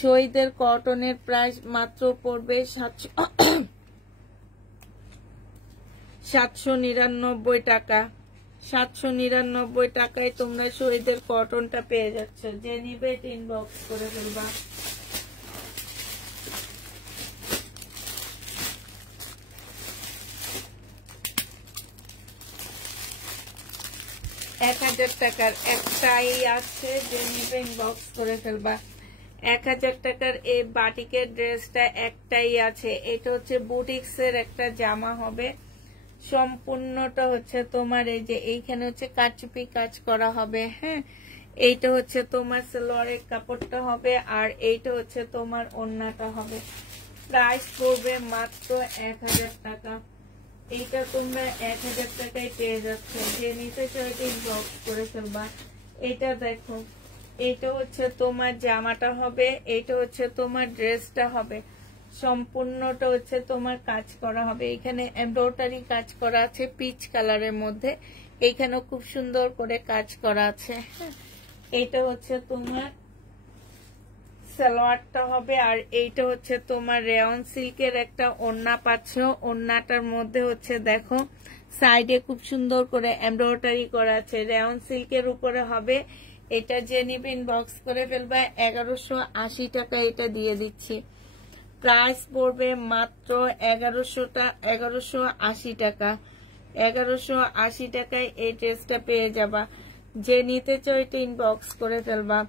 শহীদের কটনের প্রাইস মাত্র পড়বে 799 টাকা। 799 টাকায় তোমরা শহীদের কটনটা পেয়ে যাচ্ছ। যে নিবে ইনবক্স করে ফেলবা। $1000 টাকার একটাই আছে, যে নিবে ইনবক্স করে ফেলবা। 1000 টাকার এই বাটিকের ড্রেসটা একটাই আছে। এটা হচ্ছে বুটিক্সের একটা জামা হবে, সম্পূর্ণটা হচ্ছে তোমার এই যে এইখানে হচ্ছে কাচুপি কাজ করা হবে। হ্যাঁ, এইটা হচ্ছে তোমার সালোয়ারের কাপড়টা হবে, আর এইটা হচ্ছে তোমার ওড়নাটা হবে। প্রাইস পড়বে মাত্র 1000 টাকা। এইটা তোমরা 1000 টাকায় পেয়ে যাচ্ছ। যে নিতে চাই ইনবক্স করে ফেলবা। এটা দেখো, এইটা হচ্ছে তোমার জামাটা হবে, এইটা হচ্ছে তোমার ড্রেসটা হবে, সম্পূর্ণটা হচ্ছে তোমার কাজ করা হবে। এখানে এমব্রয়ডারি কাজ করা আছে পিচ কালারের মধ্যে, এইখানেও খুব সুন্দর করে কাজ করা আছে। এইটা হচ্ছে তোমার সালোয়ারটা হবে, আর এইটা হচ্ছে তোমার রেয়ন সিল্কের একটা ওড়না পাচ্ছ। ওড়নাটার মধ্যে হচ্ছে দেখো সাইডে খুব সুন্দর করে এমব্রয়ডারি করা আছে, রেয়ন সিল্কের উপরে হবে। এটা যে নিবে ইনবক্স করে ফেলবা। 1180 টাকা এটা দিয়ে দিচ্ছি। প্রাইস পড়বে মাত্র 1180 টাকা। 1180 টাকায় এই ড্রেসটা পেয়ে যাবা। যে নিতে চাও এটা ইনবক্স করে ফেলবা।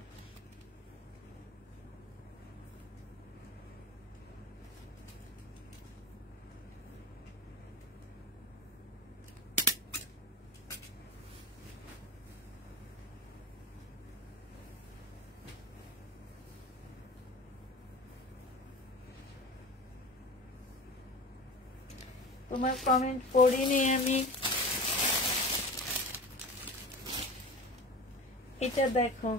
তোমার কমেন্ট পড়িনি আমি। এটা দেখো,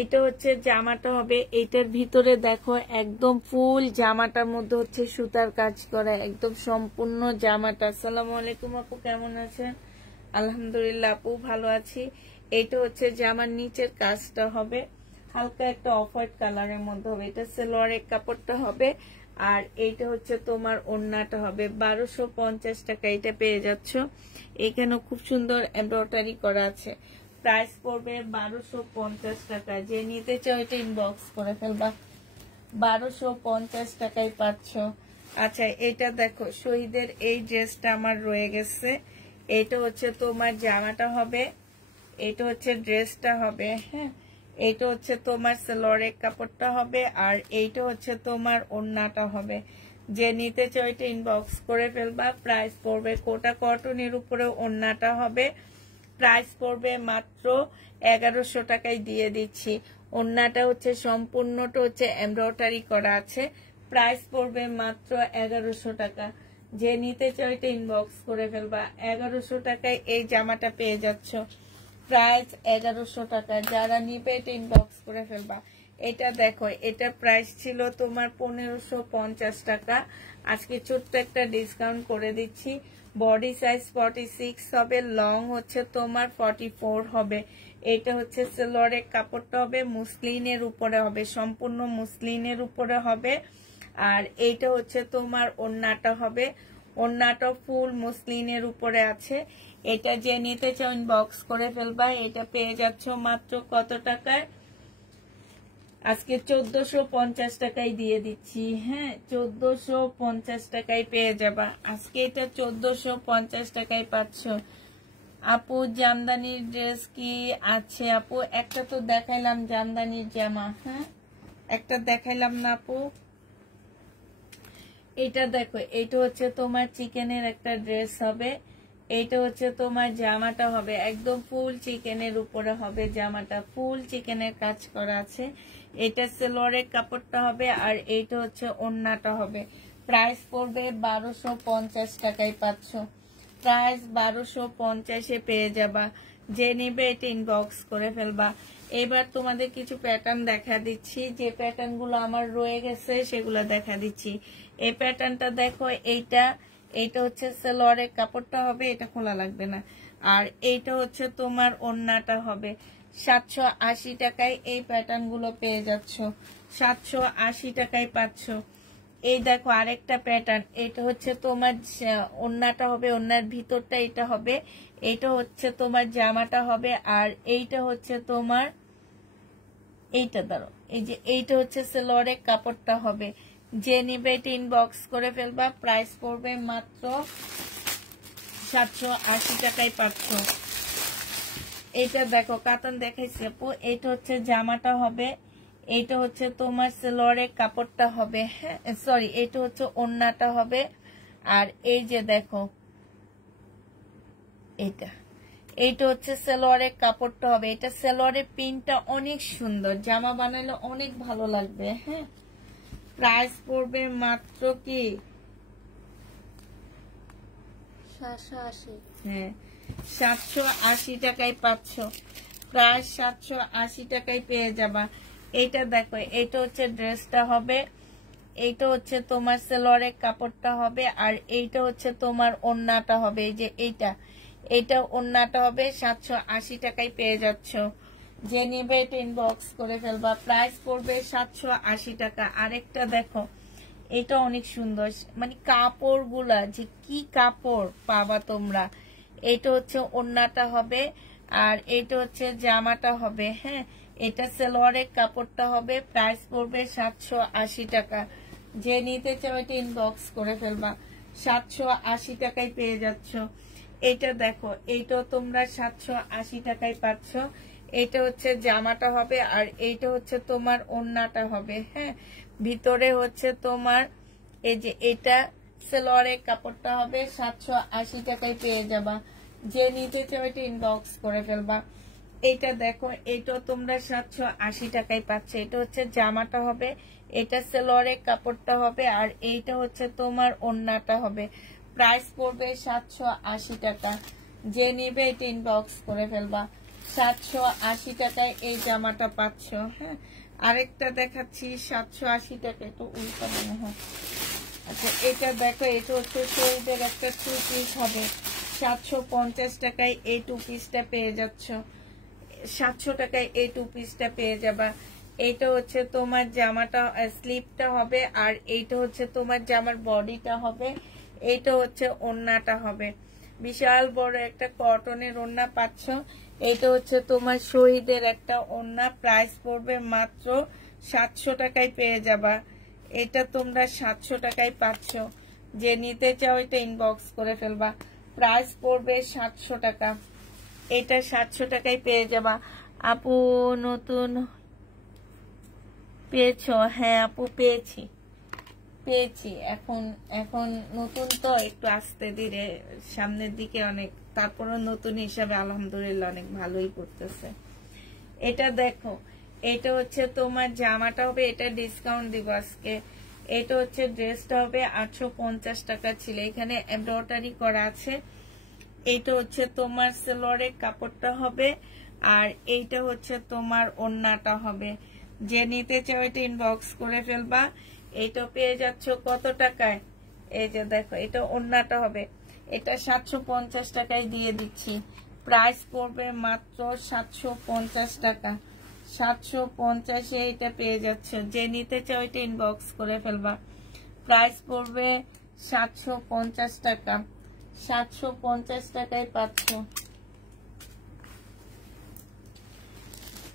এটা হচ্ছে জামাটা হবে। এইটার ভিতরে দেখো একদম ফুল জামাটার মধ্যে হচ্ছে সুতার কাজ করা, একদম সম্পূর্ণ জামাটা। আসসালামু আলাইকুম আপু, কেমন আছেন? আলহামদুলিল্লাহ আপু ভালো আছি। এইটা হচ্ছে জামার নিচের কাজটা হবে, হালকা একটা অফ হোয়াইট কালারের মধ্যে হবে। এটা সালোয়ারের কাপড়টা হবে, আর এইটা হচ্ছে তোমার ওড়নাটা হবে। 1250 টাকা এটা পেয়ে যাচ্ছ। এখানেও খুব সুন্দর এমব্রয়ডারি করা আছে। প্রাইস পড়বে 1250 টাকা। যে নিতে চাও এটা ইনবক্স করে ফেলবা। 1250 টাকায় পাচ্ছ। আচ্ছা, এটা দেখো শহীদের এই ড্রেসটা আমার রয়ে গেছে। এটা হচ্ছে তোমার জামাটা হবে, এটা হচ্ছে ড্রেসটা হবে। হ্যাঁ, এইটা হচ্ছে তোমার সালোয়ারের কাপড়টা হবে, আর এইটা হচ্ছে তোমার ওড়নাটা হবে। যে নিতে চাও এটা ইনবক্স করে ফেলবা। প্রাইস পড়বে, কোটা কটনের উপরে ওড়নাটা হবে। প্রাইস পড়বে মাত্র 1100 টাকায় দিয়ে দিচ্ছি। ওড়নাটা হচ্ছে সম্পূর্ণটা হচ্ছে এমব্রয়ডারি করা আছে। প্রাইস পড়বে মাত্র 1100 টাকা। যে নিতে চাও এটা ইনবক্স করে ফেলবা। 1100 টাকায় এই জামাটা পেয়ে যাচ্ছ। প্রাইস 1100 টাকা। যারা নিবে এটা ইনবক্স করে ফেলবা। এটা দেখো, এটা প্রাইস ছিল তোমার 1550 টাকা। আজকে ছোট্ট একটা ডিসকাউন্ট করে দিচ্ছি। বডি সাইজ 46 হবে, লং হচ্ছে তোমার 44 হবে। এটা হচ্ছে সালোয়ারের কাপড়টা হবে, মুসলিনের উপরে হবে, সম্পূর্ণ মুসলিনের উপরে হবে। আর এইটা হচ্ছে তোমার ওড়নাটা হবে, ওড়নাটা ফুল মুসলিনের উপরে আছে। এটা যে নিতে চাও ইনবক্স করে ফেলবা। এটা পেয়ে যাচ্ছ মাত্র কত টাকায়? আজকে 1450 টাকায় দিয়ে দিচ্ছি। হ্যাঁ, 1450 টাকায় পেয়ে যাবা। আজকে এটা 1450 টাকায় পাচ্ছ। আপু জামদানির ড্রেস কি আছে? আপু একটা তো দেখাইলাম জামদানির জামা। হ্যাঁ, একটা দেখাইলাম না আপু? এটা দেখো, এটা হচ্ছে তোমার চিকেনের একটা ড্রেস হবে। এইটা হচ্ছে তোমার জামাটা হবে, একদম ফুল চিকেনের উপরে হবে জামাটা, ফুল চিকেনের কাজ করা আছে। এটা সালোয়ারের কাপড়টা হবে, আর এইটা হচ্ছে ওড়নাটা হবে। প্রাইস পড়বে 1250 টাকায় পাচ্ছ। প্রাইস 1250-এ পেয়ে যাবা। যে নিবে এটা ইনবক্স করে ফেলবা। এবার তোমাদের কিছু প্যাটার্ন দেখা দিচ্ছি, যে প্যাটার্ন গুলো আমার রয়ে গেছে সেগুলো দেখা দিচ্ছি। এই প্যাটার্নটা দেখো, এইটা হচ্ছে সালোয়ারের কাপড়টা হবে, এটা খোলা লাগবে না। আর এইটা হচ্ছে তোমার ওড়নাটা হবে। 780 টাকায় এই প্যাটার্ন গুলো পেয়ে যাচ্ছ, 780 টাকায় পাচ্ছ। এই দেখো আরেকটা প্যাটার্ন, এটা হচ্ছে তোমার ওড়নাটা হবে, ওড়নার ভিতরটা এটা হবে, এইটা হচ্ছে তোমার জামাটা হবে, আর এইটা হচ্ছে তোমার এইটা ধরো, এই যে এইটা হচ্ছে সালোয়ারের কাপড়টা হবে। যে নিবে এটা ইনবক্স করে ফেলবা। প্রাইস পড়বে মাত্র 780 টাকায় পাচ্ছ। এটা দেখো কাতান দেখাইছি আপু, এটা হচ্ছে জামাটা হবে, এইটা হচ্ছে তোমার সালোয়ারের কাপড়টা হবে, হ্যাঁ সরি এটা হচ্ছে ওড়নাটা হবে। আর এই যে দেখো এইটা হচ্ছে সালোয়ারের কাপড়টা হবে। এটা সালোয়ারের পিনটা অনেক সুন্দর, জামা বানালে অনেক ভালো লাগবে। হ্যাঁ, প্রাইস পড়বে মাত্র কি 780। হ্যাঁ 780 টাকায় পাচ্ছ। প্রায় 780 টাকায় পেয়ে যাবা। এইটা দেখো, এইটা হচ্ছে ড্রেসটা হবে, এইটা হচ্ছে তোমার সালোয়ারের কাপড়টা হবে, আর এইটা হচ্ছে তোমার ওড়নাটা হবে। এই যে এইটা ওড়নাটা হবে। 780 টাকায় পেয়ে যাচ্ছ। যে নিবে এটা ইনবক্স করে ফেলবা। প্রাইস পড়বে 780 টাকা। আরেকটা দেখো, এটা অনেক সুন্দর, মানে কাপড় গুলা যে কি কাপড় পাবা তোমরা। এটা হচ্ছে ওড়নাটা হবে, আর এটা হচ্ছে জামাটা হবে। হ্যাঁ, এটা সালোয়ারের কাপড়টা হবে। প্রাইস পড়বে 780 টাকা। যে নিতে চাও এটা ইনবক্স করে ফেলবা। 780 টাকায় পেয়ে যাচ্ছ। এটা দেখো, এইটাও তোমরা 780 টাকায় পাচ্ছ। এটা হচ্ছে জামাটা হবে, আর এইটা হচ্ছে তোমার ওড়নাটা হবে। হ্যাঁ, ভিতরে হচ্ছে তোমার এই যে এটা সালোয়ারের কাপড়টা হবে। 780 টাকায় পেয়ে যাবা। যে নিতে চাও এটা ইনবক্স করে ফেলবা। এটা দেখো, এটা তোমরা 780 টাকায় পাচ্ছ। এটা হচ্ছে জামাটা হবে, এটা সালোয়ারের কাপড়টা হবে, আর এইটা হচ্ছে তোমার ওড়নাটা হবে। প্রাইস পড়বে 780 টাকা। যে নিবে এটা ইনবক্স করে ফেলবা। 780 টাকায় এই জামাটা পাচ্ছ। হ্যাঁ, আরেকটা দেখাচ্ছি 780 টাকায়, তো উল্টা মনে হয়। আচ্ছা, এটা দেখো, এটা হচ্ছে শরীরের একটা 2 পিস হবে। 750 টাকায় এই 2 পিসটা পেয়ে যাচ্ছ। 700 টাকায় এই 2 পিসটা পেয়ে যাবা। এইটা হচ্ছে তোমার জামাটা, স্লিপটা হবে, আর এইটা হচ্ছে তোমার জামার বডিটা হবে। এইটা হচ্ছে ওড়নাটা হবে। বিশাল বড় একটা কটনের ওড়না পাচ্ছ। এইটা হচ্ছে তোমার শহীদের একটা ওড়না। প্রাইস পড়বে মাত্র 700 টাকায় পেয়ে যাবা। এটা তোমরা 700 টাকায় পাচ্ছ। যে নিতে চাও এটা ইনবক্স করে ফেলবা। প্রাইস পড়বে 700 টাকা। এটা 700 টাকায় পেয়ে যাবা। আপু নতুন পেয়েছো? হ্যাঁ আপু পেয়েছি। এখন নতুন তো একটু আস্তে ধীরে, সামনের দিকে অনেক, তারপরও নতুন হিসাবে আলহামদুলিল্লাহ অনেক ভালোই করতেছে। এটা দেখো, এটা হচ্ছে তোমার জামাটা হবে, এটা ডিসকাউন্ট দিব আজকে। এটা হচ্ছে ড্রেসটা হবে 850 টাকা ছিল, এখানে এমব্রয়ডারি করা আছে। এইটা হচ্ছে তোমার সালোয়ারের কাপড়টা হবে, আর এইটা হচ্ছে তোমার ওড়নাটা হবে। যে নিতে চাও এটা ইনবক্স করে ফেলবা। এইটা পেয়ে যাচ্ছ কত টাকায়? এই যে দেখো, এটা ওড়নাটা হবে, এটা 750 টাকায় দিয়ে দিচ্ছি। প্রাইস পড়বে মাত্র 750 টাকা। 750-এ এটা পেয়ে যাচ্ছ। যে নিতে চাও এটা ইনবক্স করে ফেলবা। প্রাইস পড়বে 750 টাকা। 750 টাকায় পাচ্ছ।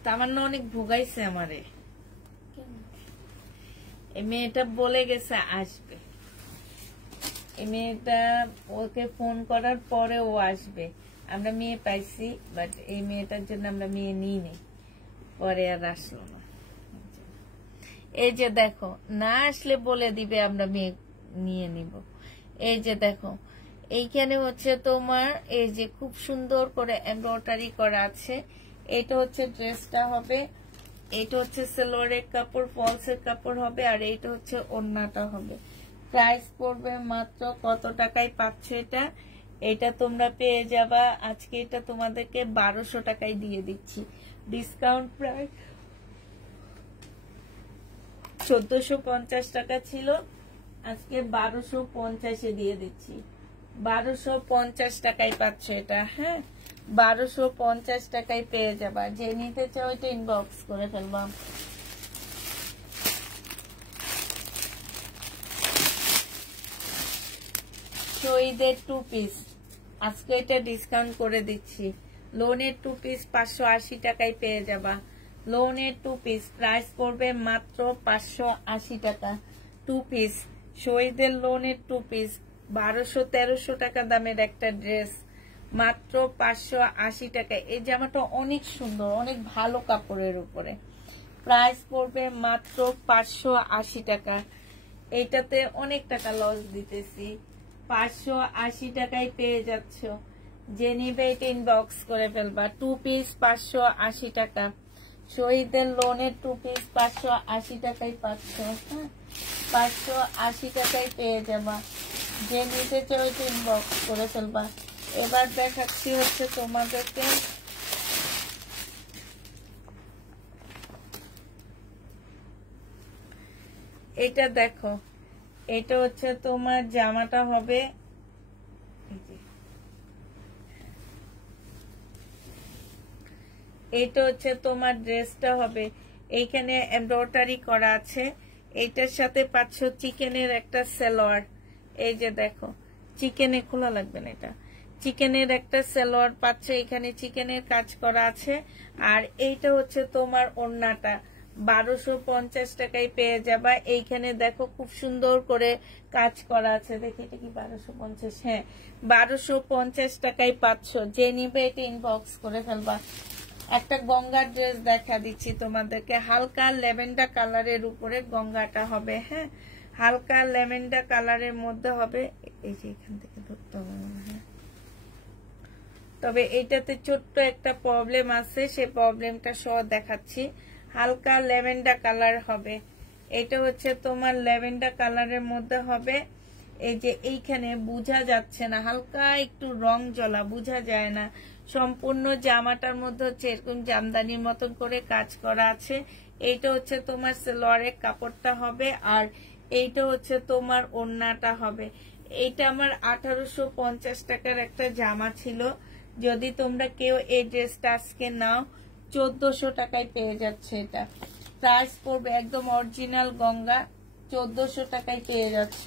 তামান্না অনেক ভোগাইছে আমারে। এই মেয়েটা বলে গেছে আসবে, এই মেয়েটা ওকে ফোন করার পরে ও আসবে। আমরা মেয়ে পাইছি, বাট এই মেয়েটার জন্য আমরা মেয়ে নিই নি, পরে আর আসলো না। এই যে দেখো, না আসলে বলে দিবে, আমরা মেয়ে নিয়ে নিব। এই যে দেখো, এইখানে হচ্ছে তোমার এই যে খুব সুন্দর করে এমব্রয়ডারি করা আছে। এটা হচ্ছে ড্রেসটা হবে, এটা হচ্ছে সালোয়ারের কাপড়, ফলসের কাপড় হবে, আর এইটা হচ্ছে ওড়নাটা হবে। প্রাইস পড়বে মাত্র কত টাকায় পাচ্ছ এটা? এটা তোমরা পেয়ে যাবা আজকে, এটা তোমাদেরকে 1200 টাকায় দিয়ে দিচ্ছি। ডিসকাউন্ট প্রাইস 1450 টাকা ছিল, আজকে 1250-এ দিয়ে দিচ্ছি। 1250 টাকায় পাচ্ছ এটা। হ্যাঁ, 1250 টাকায় পেয়ে যাবা। যে নিতে চাও এটা ইনবক্স করে ফেলবা। শহীদের 2 পিস আজকে এটা ডিসকাউন্ট করে দিচ্ছি। লোনের 2 পিস 580 টাকায় পেয়ে যাবা। লোনের 2 পিস প্রাইস পড়বে মাত্র 580 টাকা। 2 পিস শহীদের লোনের 2 পিস 1200-1300 টাকা দামের একটা ড্রেস, মাত্র 580 টাকা। এই জামাটা অনেক সুন্দর, অনেক ভালো কাপড়ের উপরে। প্রাইস পড়বে মাত্র 580 টাকা। এটাতে অনেক টাকা লস দিতেছি, 580 টাকায় পেয়ে যাচ্ছ। যে নিবে এটা ইনবক্স করে ফেলবা। 2 পিস 580 টাকা। শহীদের লোনের 2 পিস 580 টাকায় পাচ্ছ। হ্যাঁ, 580 টাকায় পেয়ে যাবা। যে নিতে চাও এটা ইনবক্স করে ফেলবা। এবার দেখাচ্ছি হচ্ছে তোমাদেরকে এটা। দেখো, এটা হচ্ছে তোমার জামাটা হবে, এটা হচ্ছে তোমার ড্রেসটা হবে। এইখানে এমব্রয়ডারি করা আছে। এইটার সাথে পাচ্ছ চিকেনের একটা সালোয়ার। এই যে দেখো, চিকেনে খোলা লাগবে না, এটা চিকেনের একটা সালোয়ার পাচ্ছ, এখানে চিকেনের কাজ করা আছে। আর এইটা হচ্ছে তোমার ওড়নাটা, 1250 টাকায় পেয়ে যাবা। এইখানে দেখো খুব সুন্দর করে কাজ করা আছে। দেখি এটা কি 1250? হ্যাঁ, 1250 টাকায় পাচ্ছ। যে নিবে এটা ইনবক্স করে ফেলবা। একটা গঙ্গার ড্রেস দেখা দিচ্ছি তোমাদেরকে, হালকা ল্যাভেন্ডার কালারের উপরে গঙ্গাটা হবে। হ্যাঁ, হালকা ল্যাভেন্ডার কালারের মধ্যে হবে। এই যে এখান থেকে ধরতে হবে। হ্যাঁ, তবে এটাতে ছোট্ট একটা প্রবলেম আছে, সেই প্রবলেমটা সহ দেখাচ্ছি। হালকা ল্যাভেন্ডার কালার হবে। এটা হচ্ছে তোমার ল্যাভেন্ডার কালারের মধ্যে হবে। এই যে এইখানে বোঝা যাচ্ছে না, হালকা একটু রং জ্বলা, বোঝা যায় না। সম্পূর্ণ জামাটার মধ্যে হচ্ছে এরকম জামদানির মতন করে কাজ করা আছে। এইটা হচ্ছে তোমার সালোয়ারের কাপড়টা হবে, আর এইটা হচ্ছে তোমার ওড়নাটা হবে। এইটা আমার 1850 টাকার একটা জামা ছিল। যদি তোমরা কেউ এই ড্রেসটা আজকে নাও, 1400 টাকায় পেয়ে যাচ্ছে। এটা প্রাইস পড়বে একদম অরিজিনাল গঙ্গা, 1400 টাকায় পেয়ে যাচ্ছ।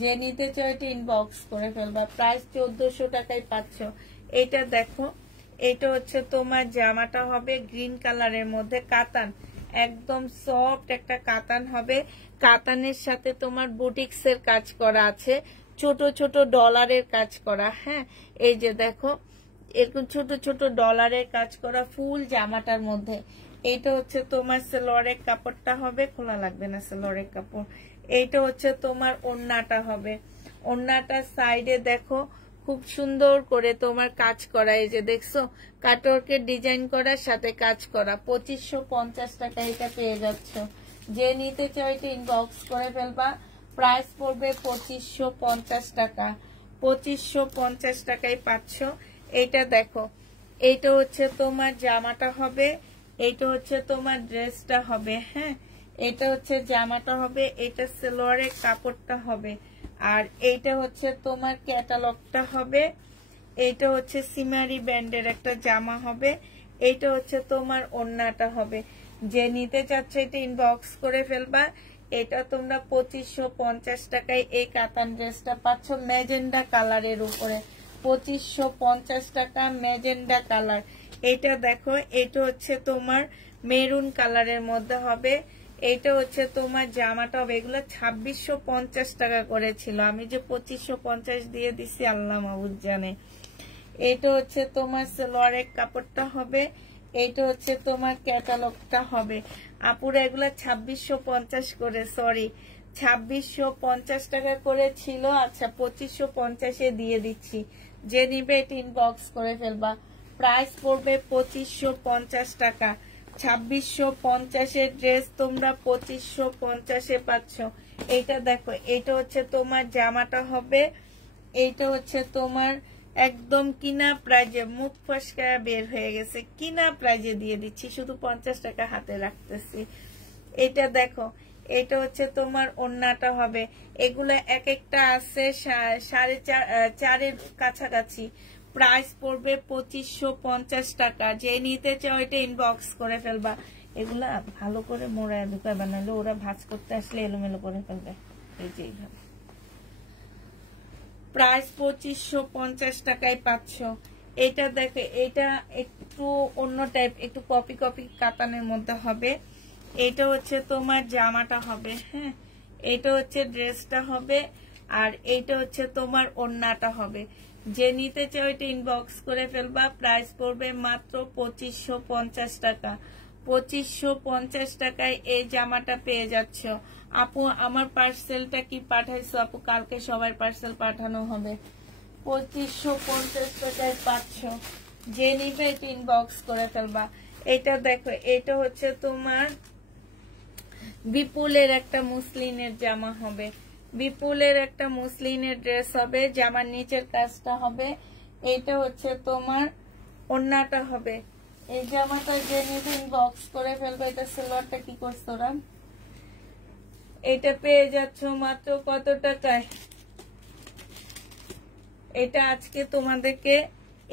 যে নিতে চাও এটা ইনবক্স করে ফেলবা। প্রাইস 1400 টাকায় পাচ্ছ। এটা দেখো, এটা হচ্ছে তোমার জামাটা হবে গ্রিন কালারের মধ্যে, কাতান, একদম সফট একটা কাতান হবে। কাতানের সাথে তোমার বুটিক্সের কাজ করা আছে, ছোট ছোট ডলারের কাজ করা। হ্যাঁ, এই যে দেখো এরকম ছোট ছোট ডলারের কাজ করা ফুল জামাটার মধ্যে। এইটা হচ্ছে তোমার সালোয়ারের কাপড়টা হবে, খোলা লাগবে না সালোয়ারের কাপড়। এইটা হচ্ছে তোমার ওড়নাটা হবে। ওড়নাটার সাইডে দেখো খুব সুন্দর করে তোমার কাজ করা। এই যে দেখছো, কাটওয়ার্কের ডিজাইন করার সাথে কাজ করা। 2550 টাকা এটা পেয়ে যাচ্ছ। যে নিতে চাও এটা ইনবক্স করে ফেলবা। প্রাইস পড়বে 2550 টাকা। 2550 টাকায় পাচ্ছ। এইটা দেখো, এইটা হচ্ছে তোমার জামাটা হবে, এইটা হচ্ছে তোমার ড্রেসটা হবে। হ্যাঁ, এটা হচ্ছে জামাটা হবে, এটা সালোয়ারের কাপড়টা হবে, আর এইটা হচ্ছে তোমার ক্যাটালগটা হবে। এইটা হচ্ছে সিমারি ব্যান্ডের একটা জামা হবে। এইটা হচ্ছে তোমার ওড়নাটা হবে। যে নিতে চাচ্ছে এটা ইনবক্স করে ফেলবা। এটা তোমরা 2550 টাকায় এই কাতান ড্রেসটা পাচ্ছ ম্যাজেন্ডা কালারের উপরে। 2550 টাকা ম্যাজেন্ডা কালার। এটা দেখো, এটা হচ্ছে তোমার মেরুন কালারের মধ্যে হবে। এটা হচ্ছে তোমার জামাটা হবে। এগুলো 2650 টাকা করেছিল, আমি যে 2550 দিয়ে দিছি আল্লাহ মাহবুব জানে। এটা হচ্ছে তোমার সালোয়ারের কাপড়টা হবে। এটা হচ্ছে তোমার ক্যাটালগটা হবে। আপুরা এগুলা 2650 করে, সরি 2650 টাকা করে ছিল। আচ্ছা, 2550-এ দিয়ে দিচ্ছি। যে নিবে এটা ইনবক্স করে ফেলবা। প্রাইস পড়বে 2550 টাকা। 2650 ড্রেস তোমরা 2550 পাচ্ছ। এটা দেখো, এটা হচ্ছে তোমার জামাটা হবে, এইটা হচ্ছে তোমার একদম কিনা প্রাইজে, মুখ ফসকায়া বের হয়ে গেছে, কিনা প্রাইজে দিয়ে দিচ্ছি, শুধু 50 টাকা হাতে রাখতেছি। এটা দেখো, এটা হচ্ছে তোমার ওড়নাটা হবে, এগুলো এক একটা আছে 4.5 কাছাকাছি, প্রাইস পড়বে 2550 টাকা। যে নিতে চাও এটা ইনবক্স করে ফেলবা। এগুলা ভালো করে মোড়ায় ঢুকায় বানালে ওরা ভাঁজ করতে আসলে এলোমেলো করে ফেলবে। এই যে এইভাবে প্রাইস 2550 টাকায় পাচ্ছ। এটা দেখো, এটা একটু অন্য টাইপ, একটু কপি কপি কাতানের মধ্যে হবে। এটা হচ্ছে তোমার জামাটা হবে, হ্যাঁ, এটা হচ্ছে ড্রেসটা হবে, আর এইটা হচ্ছে তোমার ওড়নাটা হবে। যে নিতে চাও এটা ইনবক্স করে ফেলবা। প্রাইস পড়বে মাত্র 2550 টাকা। 2550 টাকায় এই জামাটা পেয়ে যাচ্ছ। আপু আমার পার্সেলটা কি পাঠাইছো? আপু কালকে সবার পার্সেল পাঠানো হবে। 2550 টাকায় পাচ্ছ। যে নিবে এটা ইনবক্স করে ফেলবা। এটা দেখো, এটা হচ্ছে তোমার বিপুলের একটা মুসলিনের জামা হবে, বিপুলের একটা মুসলিনের ড্রেস হবে, জামার নিচের কাজটা হবে, এটা হচ্ছে তোমার ওড়নাটা হবে। এই জামাটা যে নিবে ইনবক্স করে ফেলবে। এটা সালোয়ারটা কি করছো ওরা? এটা পেয়ে যাচ্ছ মাত্র কত টাকায়? এটা আজকে তোমাদেরকে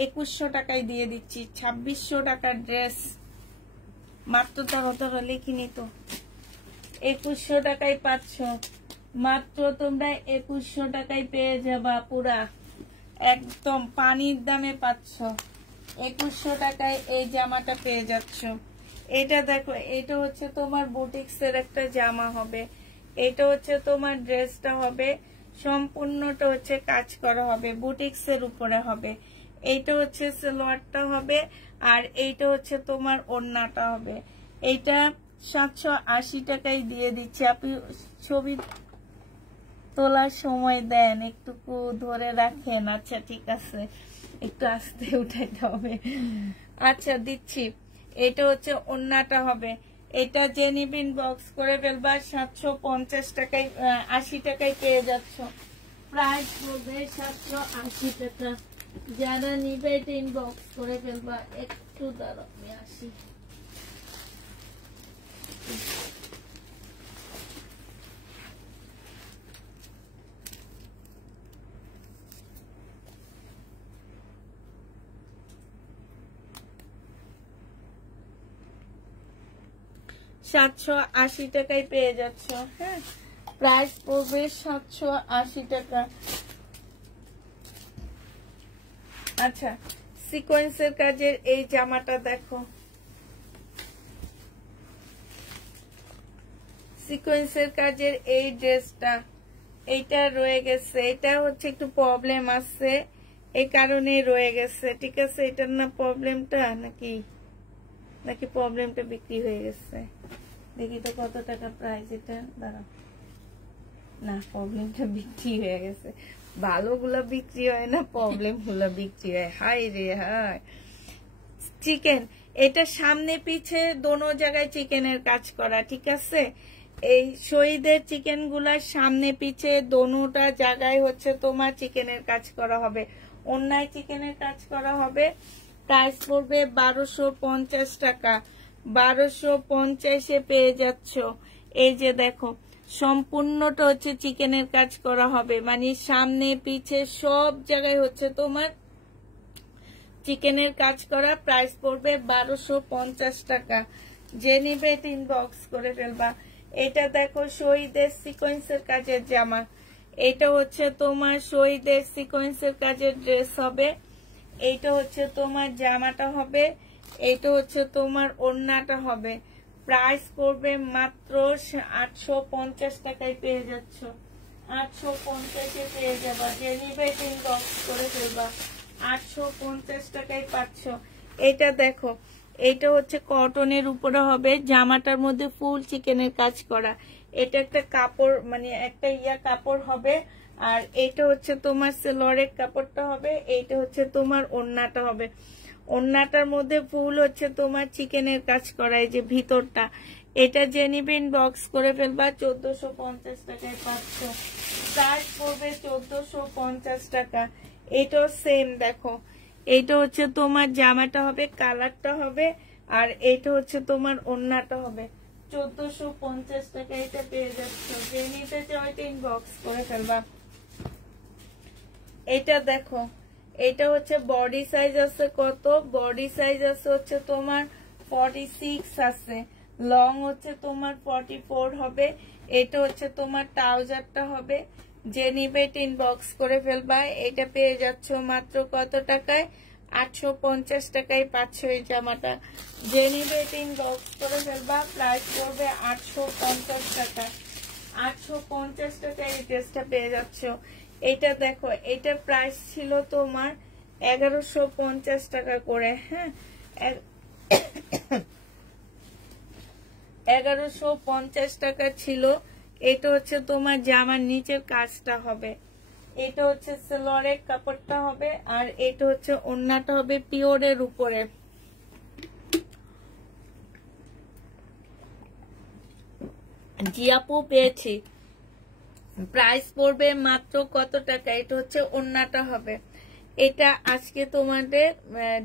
2100 টাকায় দিয়ে দিচ্ছি। 2600 টাকার ড্রেস মাত্র, তারা লিখিনি তো, 2100 টাকায় পাচ্ছ। মাত্র তোমরা 2100 টাকায় পেয়ে যাবা, পুরা একদম পানির দামে পাচ্ছ। 2100 টাকায় এই জামাটা পেয়ে যাচ্ছ। এটা দেখো, এটা হচ্ছে তোমার বুটিক্সের একটা জামা হবে, এটা হচ্ছে তোমার ড্রেসটা হবে, সম্পূর্ণটা হচ্ছে কাজ করা হবে, বুটিক্সের উপরে হবে। এইটা হচ্ছে সালোয়ারটা হবে, আর এইটা হচ্ছে তোমার ওড়নাটা হবে। এইটা 780 টাকায় দিয়ে দিচ্ছি। আপনি ছবি তোলার সময় দেন, একটুকু ধরে রাখেন। আচ্ছা ঠিক আছে, একটু আস্তে উঠাইতে হবে। আচ্ছা দিচ্ছি। এটা হচ্ছে ওড়নাটা হবে। এটা যে নিবেন বক্স করে ফেলবা। 750 টাকায় 80 টাকায় পেয়ে যাচ্ছ। প্রাইস পড়বে 780 টাকা। যারা নিবে এটা ইনবক্স করে ফেলবা। একটু দাঁড়াও, আমি আসি। $780 টাকায় পেয়ে যাচ্ছ, হ্যাঁ, প্রাইস পড়বে 780 টাকা। আচ্ছা, সিকোয়েন্সের কাজের এই জামাটা দেখো, সিকোয়েন্সের কাজের এই ড্রেসটা, এইটা রয়ে গেছে, এটা হচ্ছে একটু প্রবলেম আছে, এই কারণে রয়ে গেছে। ঠিক আছে, এটার না প্রবলেমটা, নাকি নাকি প্রবলেমটা বিক্রি হয়ে গেছে? দেখি তো কত টাকা প্রাইস এটা, দাঁড়াও। না, প্রবলেমটা বিক্রি হয়ে গেছে। ভালোগুলা বিক্রি হয় না, প্রবলেম গুলা বিক্রি হয়। হাই রে হাই। চিকেন, এটা সামনে পিছে দোনো জায়গায় চিকেনের কাজ করা, ঠিক আছে। এই শহীদের চিকেন গুলার সামনে পিছে দোনোটা জায়গায় হচ্ছে তোমার চিকেনের কাজ করা হবে, অন্যায় চিকেনের কাজ করা হবে। প্রাইস পড়বে 1250 টাকা। 1250-এ পেয়ে যাচ্ছ। এই যে দেখো, সম্পূর্ণটা হচ্ছে চিকেনের কাজ করা হবে, মানে সামনে পিছে সব জায়গায় হচ্ছে তোমার চিকেনের কাজ করা। প্রাইস পড়বে 1250 টাকা। যে নিবে এটা ইনবক্স করে ফেলবা। এটা দেখো, শহীদের সিকোয়েন্সের কাজের জামা, এটা হচ্ছে তোমার শহীদের সিকোয়েন্সের কাজের ড্রেস হবে, এইটা হচ্ছে তোমার জামাটা হবে, এইটা হচ্ছে তোমার ওড়নাটা হবে। প্রাইস পড়বে মাত্র 850 টাকায় পেয়ে যাচ্ছ। 850-এ পেয়ে যাবা। যে নিবে ইনবক্স করে ফেলবা। 850 টাকায় পাচ্ছ। এটা দেখো, এইটা হচ্ছে কটনের উপরে হবে, জামাটার মধ্যে ফুল চিকেনের কাজ করা। এটা একটা কাপড়, মানে একটা কাপড় হবে, আর এইটা হচ্ছে তোমার সালোয়ারের কাপড়টা হবে, এইটা হচ্ছে তোমার ওড়নাটা হবে। ওন্নাটার মধ্যে ফুল হচ্ছে তোমার চিকেনের কাজ করা, এই যে ভিতরটা। এটা যে নিবে ইনবক্স করে ফেলবা, 1450 টাকায় পাচ্ছ। প্রাইস পড়বে 1450 টাকা। এটাও সেম দেখো, এইটা হচ্ছে তোমার জামাটা হবে, কালারটা হবে, আর এইটা হচ্ছে তোমার ওন্নাটা হবে। 1450 টাকা এটা পেয়ে যাচ্ছ। যে নিতে চাও এটা ইনবক্স করে ফেলবা। এটা দেখো, এটা হচ্ছে বডি সাইজ আছে কত, বডি সাইজ আছে হচ্ছে তোমার 46 আছে, লং হচ্ছে তোমার 44 হবে। এটা হচ্ছে তোমার ট্রাউজারটা হবে। যে নিবে এটা ইনবক্স করে ফেলবা। এটা পেয়ে যাচ্ছ মাত্র কত টাকায়, 850 টাকায় পাচ্ছ এই জামাটা। যে নিবে এটা ইনবক্স করে ফেলবা। প্রাইস পড়বে 850 টাকা। 850 টাকায় এই ড্রেসটা পেয়ে যাচ্ছ। এটা দেখো, এটার প্রাইস ছিল তোমার 1150 টাকা করে। হ্যাঁ, 1150 টাকা ছিল। এটা হচ্ছে তোমার জামার নিচের কাজটা হবে, এটা হচ্ছে সালোয়ারের কাপড়টা হবে, আর এটা হচ্ছে ওন্নাটা হবে পিওরের উপরে। জি আপু পেয়েছি। প্রাইস পড়বে মাত্র কত টাকা, এটা হচ্ছে ওন্নাটা হবে। এটা আজকে তোমাদের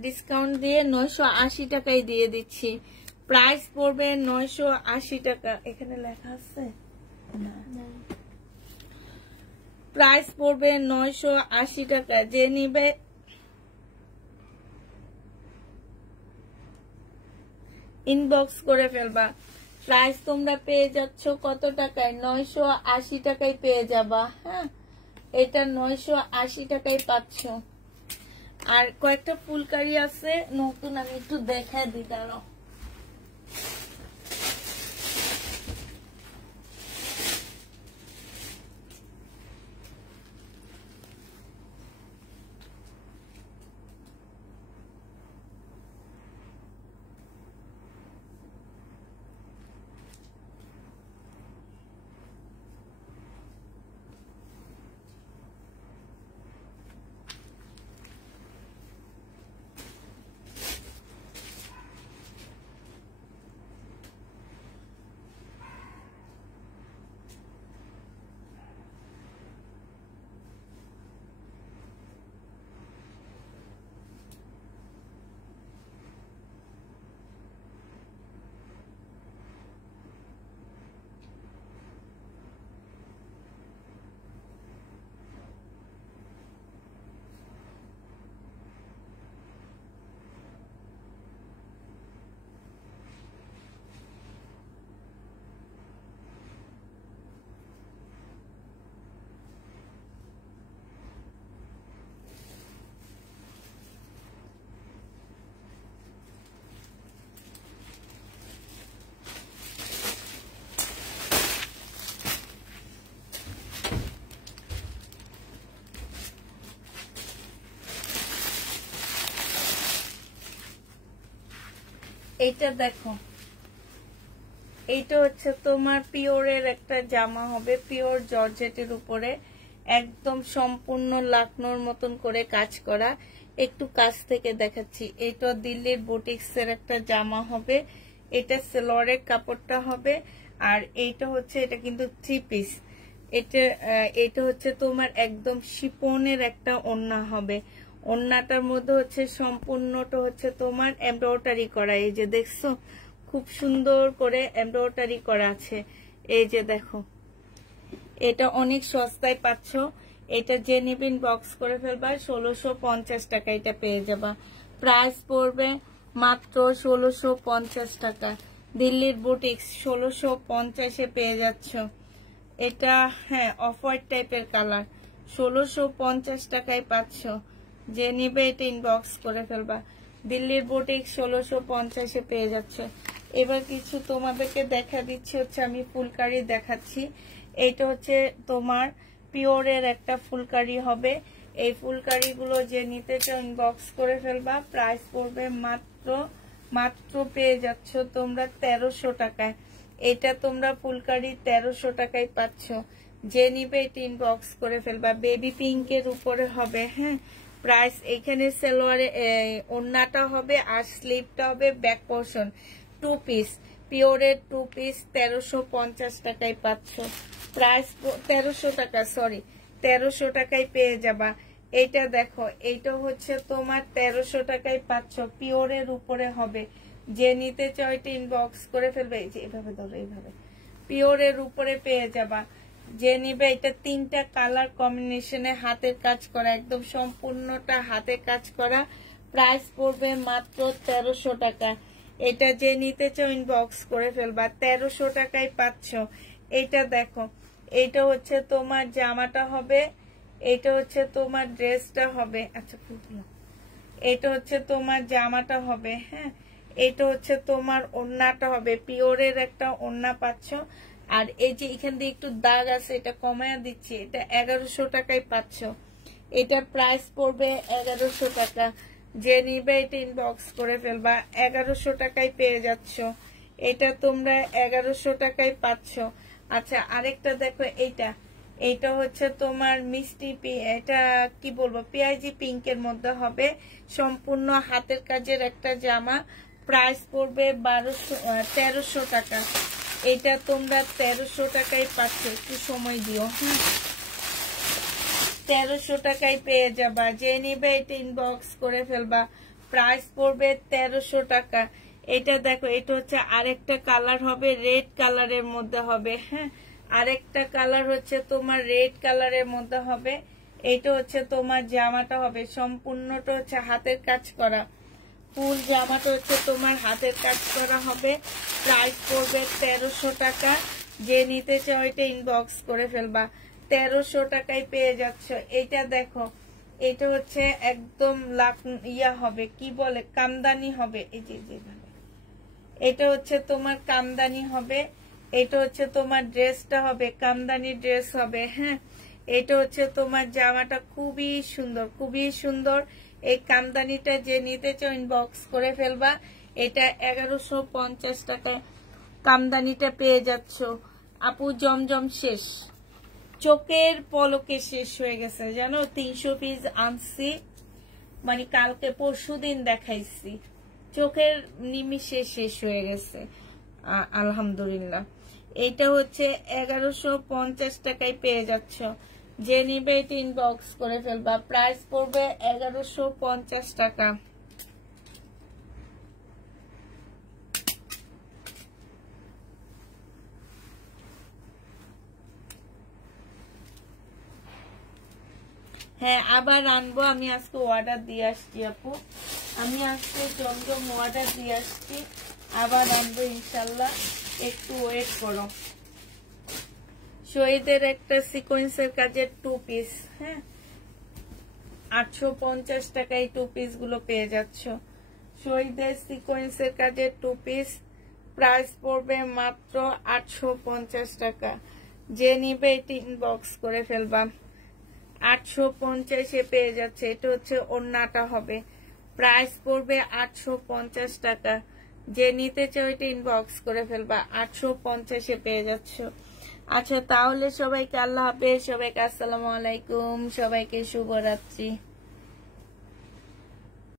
ডিসকাউন্ট দিয়ে 980 টাকায় দিয়ে দিচ্ছি। প্রাইস পড়বে 980 টাকা। এখানে লেখা আছে না, প্রাইস পড়বে 980 টাকা। যে নিবে ইনবক্স করে ফেলবা। প্রাইস তোমরা পেয়ে যাচ্ছ কত টাকায়, 980 টাকায় পেয়ে যাবা। হ্যাঁ, এটা 980 টাকায় পাচ্ছ। আর কয়েকটা ফুলকারি আছে নতুন, আমি একটু দেখাই দিই দাঁড়াও। এইটা দেখো, এইটা হচ্ছে তোমার পিওরের একটা জামা হবে, পিওর জর্জেটের উপরে একদম সম্পূর্ণ লাকনোর মতন করে কাজ করা। একটু কাছ থেকে দেখাচ্ছি। এটা দিল্লির বুটিক্স এর একটা জামা হবে। এটা সালোয়ারের কাপড়টা হবে, আর এইটা হচ্ছে, এটা কিন্তু 3 পিস। এটা হচ্ছে তোমার একদম শিপনের একটা ওড়না হবে। ওড়নাটার মধ্যে হচ্ছে সম্পূর্ণটা হচ্ছে তোমার এমব্রয়ডারি করা। এই যে দেখছো, খুব সুন্দর করে এমব্রয়ডারি করা আছে। এই যে দেখো, এটা অনেক সস্তায় পাচ্ছ। এটা যে নিবিন বক্স করে ফেলবা, 1650 টাকা এটা পেয়ে যাবা। প্রাইস পড়বে মাত্র 1650 টাকা। দিল্লির বুটিক্স 1650-এ পেয়ে যাচ্ছ। এটা হ্যাঁ অফ হোয়াইট টাইপের কালার, 1650 টাকায় পাচ্ছ। যে নিবে এটা ইনবক্স করে ফেলবা। দিল্লির বুটিক্স 1650-এ পেয়ে যাচ্ছে। এবার কিছু তোমাদেরকে দেখা দিচ্ছি, হচ্ছে আমি ফুলকারি দেখাচ্ছি। এইটা হচ্ছে তোমার পিওরের একটা ফুলকারি হবে। এই ফুলকারিগুলো যে নিতে চাও ইনবক্স করে ফেলবা। প্রাইস পড়বে মাত্র পেয়ে যাচ্ছ তোমরা 1300 টাকায়। এটা তোমরা ফুলকারি 1300 টাকায় পাচ্ছ। যে নিবে এটা ইনবক্স করে ফেলবা। বেবি পিঙ্কের উপরে হবে। হ্যাঁ, প্রাইস এখানে সালোয়ারে ওড়নাটা হবে আর স্লিভটা হবে ব্যাক পোর্শন 2 পিস পিওরের 2 পিস 1350 টাকায় পাচ্ছ প্রাইস 1300 টাকা সরি 1300 টাকায় পেয়ে যাবা এইটা দেখো এইটা হচ্ছে তোমার 1300 টাকায় পাচ্ছ পিওরের উপরে হবে যে নিতে চাও এটা ইনবক্স করে ফেলবে এই যে এইভাবে ধরো এইভাবে পিওরের উপরে পেয়ে যাবা যে নিবে এটা 3টা কালার কম্বিনেশনে হাতের কাজ করা একদম সম্পূর্ণটা হাতে কাজ করা প্রাইস পড়বে মাত্র 1300 টাকা এটা যে নিতে চাও ইনবক্স করে ফেলবা 1300 টাকায় পাচ্ছ এটা দেখো এটা হচ্ছে তোমার জামাটা হবে এটা হচ্ছে তোমার ড্রেসটা হবে আচ্ছা ফুলগুলো এটা হচ্ছে তোমার জামাটা হবে হ্যাঁ এটা হচ্ছে তোমার ওড়নাটা হবে পিওরের একটা ওড়না পাচ্ছ আর এই যে এখান দিয়ে একটু দাগ আছে এটা কমায়া দিচ্ছি এটা 1100 টাকায় পাচ্ছ এটা প্রাইস পড়বে 1100 টাকা যে নিবে এটা ইনবক্স করে ফেলবা 1100 টাকায় পেয়ে যাচ্ছ এটা তোমরা 1100 টাকায় পাচ্ছ আচ্ছা আরেকটা দেখো এইটা হচ্ছে তোমার মিষ্টি এটা কি বলবো পিআইজি পিঙ্কের মধ্যে হবে সম্পূর্ণ হাতের কাজের একটা জামা প্রাইস পড়বে 1300 টাকা এটা তোমরা 1300 টাকায় পাচ্ছ একটু সময় দিও 1300 টাকায় পেয়ে যাবা যে নিবে এটা ইনবক্স করে ফেলবা প্রাইস পড়বে 1300 টাকা এটা দেখো এটা হচ্ছে আরেকটা কালার হবে রেড কালারের মধ্যে হবে হ্যাঁ আরেকটা কালার হচ্ছে তোমার রেড কালারের মধ্যে হবে এটা হচ্ছে তোমার জামাটা হবে সম্পূর্ণটা হচ্ছে হাতের কাজ করা ফুল জামাটা হচ্ছে তোমার হাতের কাজ করা হবে প্রাইস পড়বে 1300 টাকা যে নিতে চাও এটা ইনবক্স করে ফেলবা 1300 টাকায় পেয়ে যাচ্ছ এটা দেখো এটা হচ্ছে একদম হবে কি বলে কামদানি হবে এই যে এটা হচ্ছে তোমার কামদানি হবে এটা হচ্ছে তোমার ড্রেসটা হবে কামদানি ড্রেস হবে হ্যাঁ এটা হচ্ছে তোমার জামাটা খুবই সুন্দর এই কামদানিটা যে নিতে চাও ইনবক্স করে ফেলবা এটা 1150 টাকা কামদানিটা পেয়ে যাচ্ছ আপু জমজম শেষ চোখের পলকে শেষ হয়ে গেছে জানো 300 পিস আনছি মানে কালকে পরশুদিন দেখাইছি চোখের নিমিষে শেষ হয়ে গেছে আলহামদুলিল্লাহ এটা হচ্ছে 1150 টাকায় পেয়ে যাচ্ছ যে নিবে এটা ইনবক্স করে ফেলবা প্রাইস পড়বে 1150 টাকা হ্যাঁ আবার আনবো আমি আজকে অর্ডার দিয়ে আসছি আপু আমি আজকে জমজম অর্ডার দিয়ে আসছি আবার আনবো ইনশাল্লাহ একটু ওয়েট করো শহীদের একটা সিকোয়েন্সের কাজের 2 পিস হ্যাঁ 850 টাকায় 2 পিস গুলো পেয়ে যাচ্ছ শহীদের সিকোয়েন্সের কাজের 2 পিস প্রাইস পড়বে মাত্র 850 টাকা যে নিবে এটা ইনবক্স করে ফেলবা 850 এ পেয়ে যাচ্ছে এটা হচ্ছে ওড়নাটা হবে প্রাইস পড়বে 850 টাকা যে নিতে চাও এটা ইনবক্স করে ফেলবা 850 এ পেয়ে যাচ্ছ আচ্ছা তাহলে সবাইকে আল্লাহ হাফেজ সবাইকে আসসালামু আলাইকুম সবাইকে শুভরাত্রি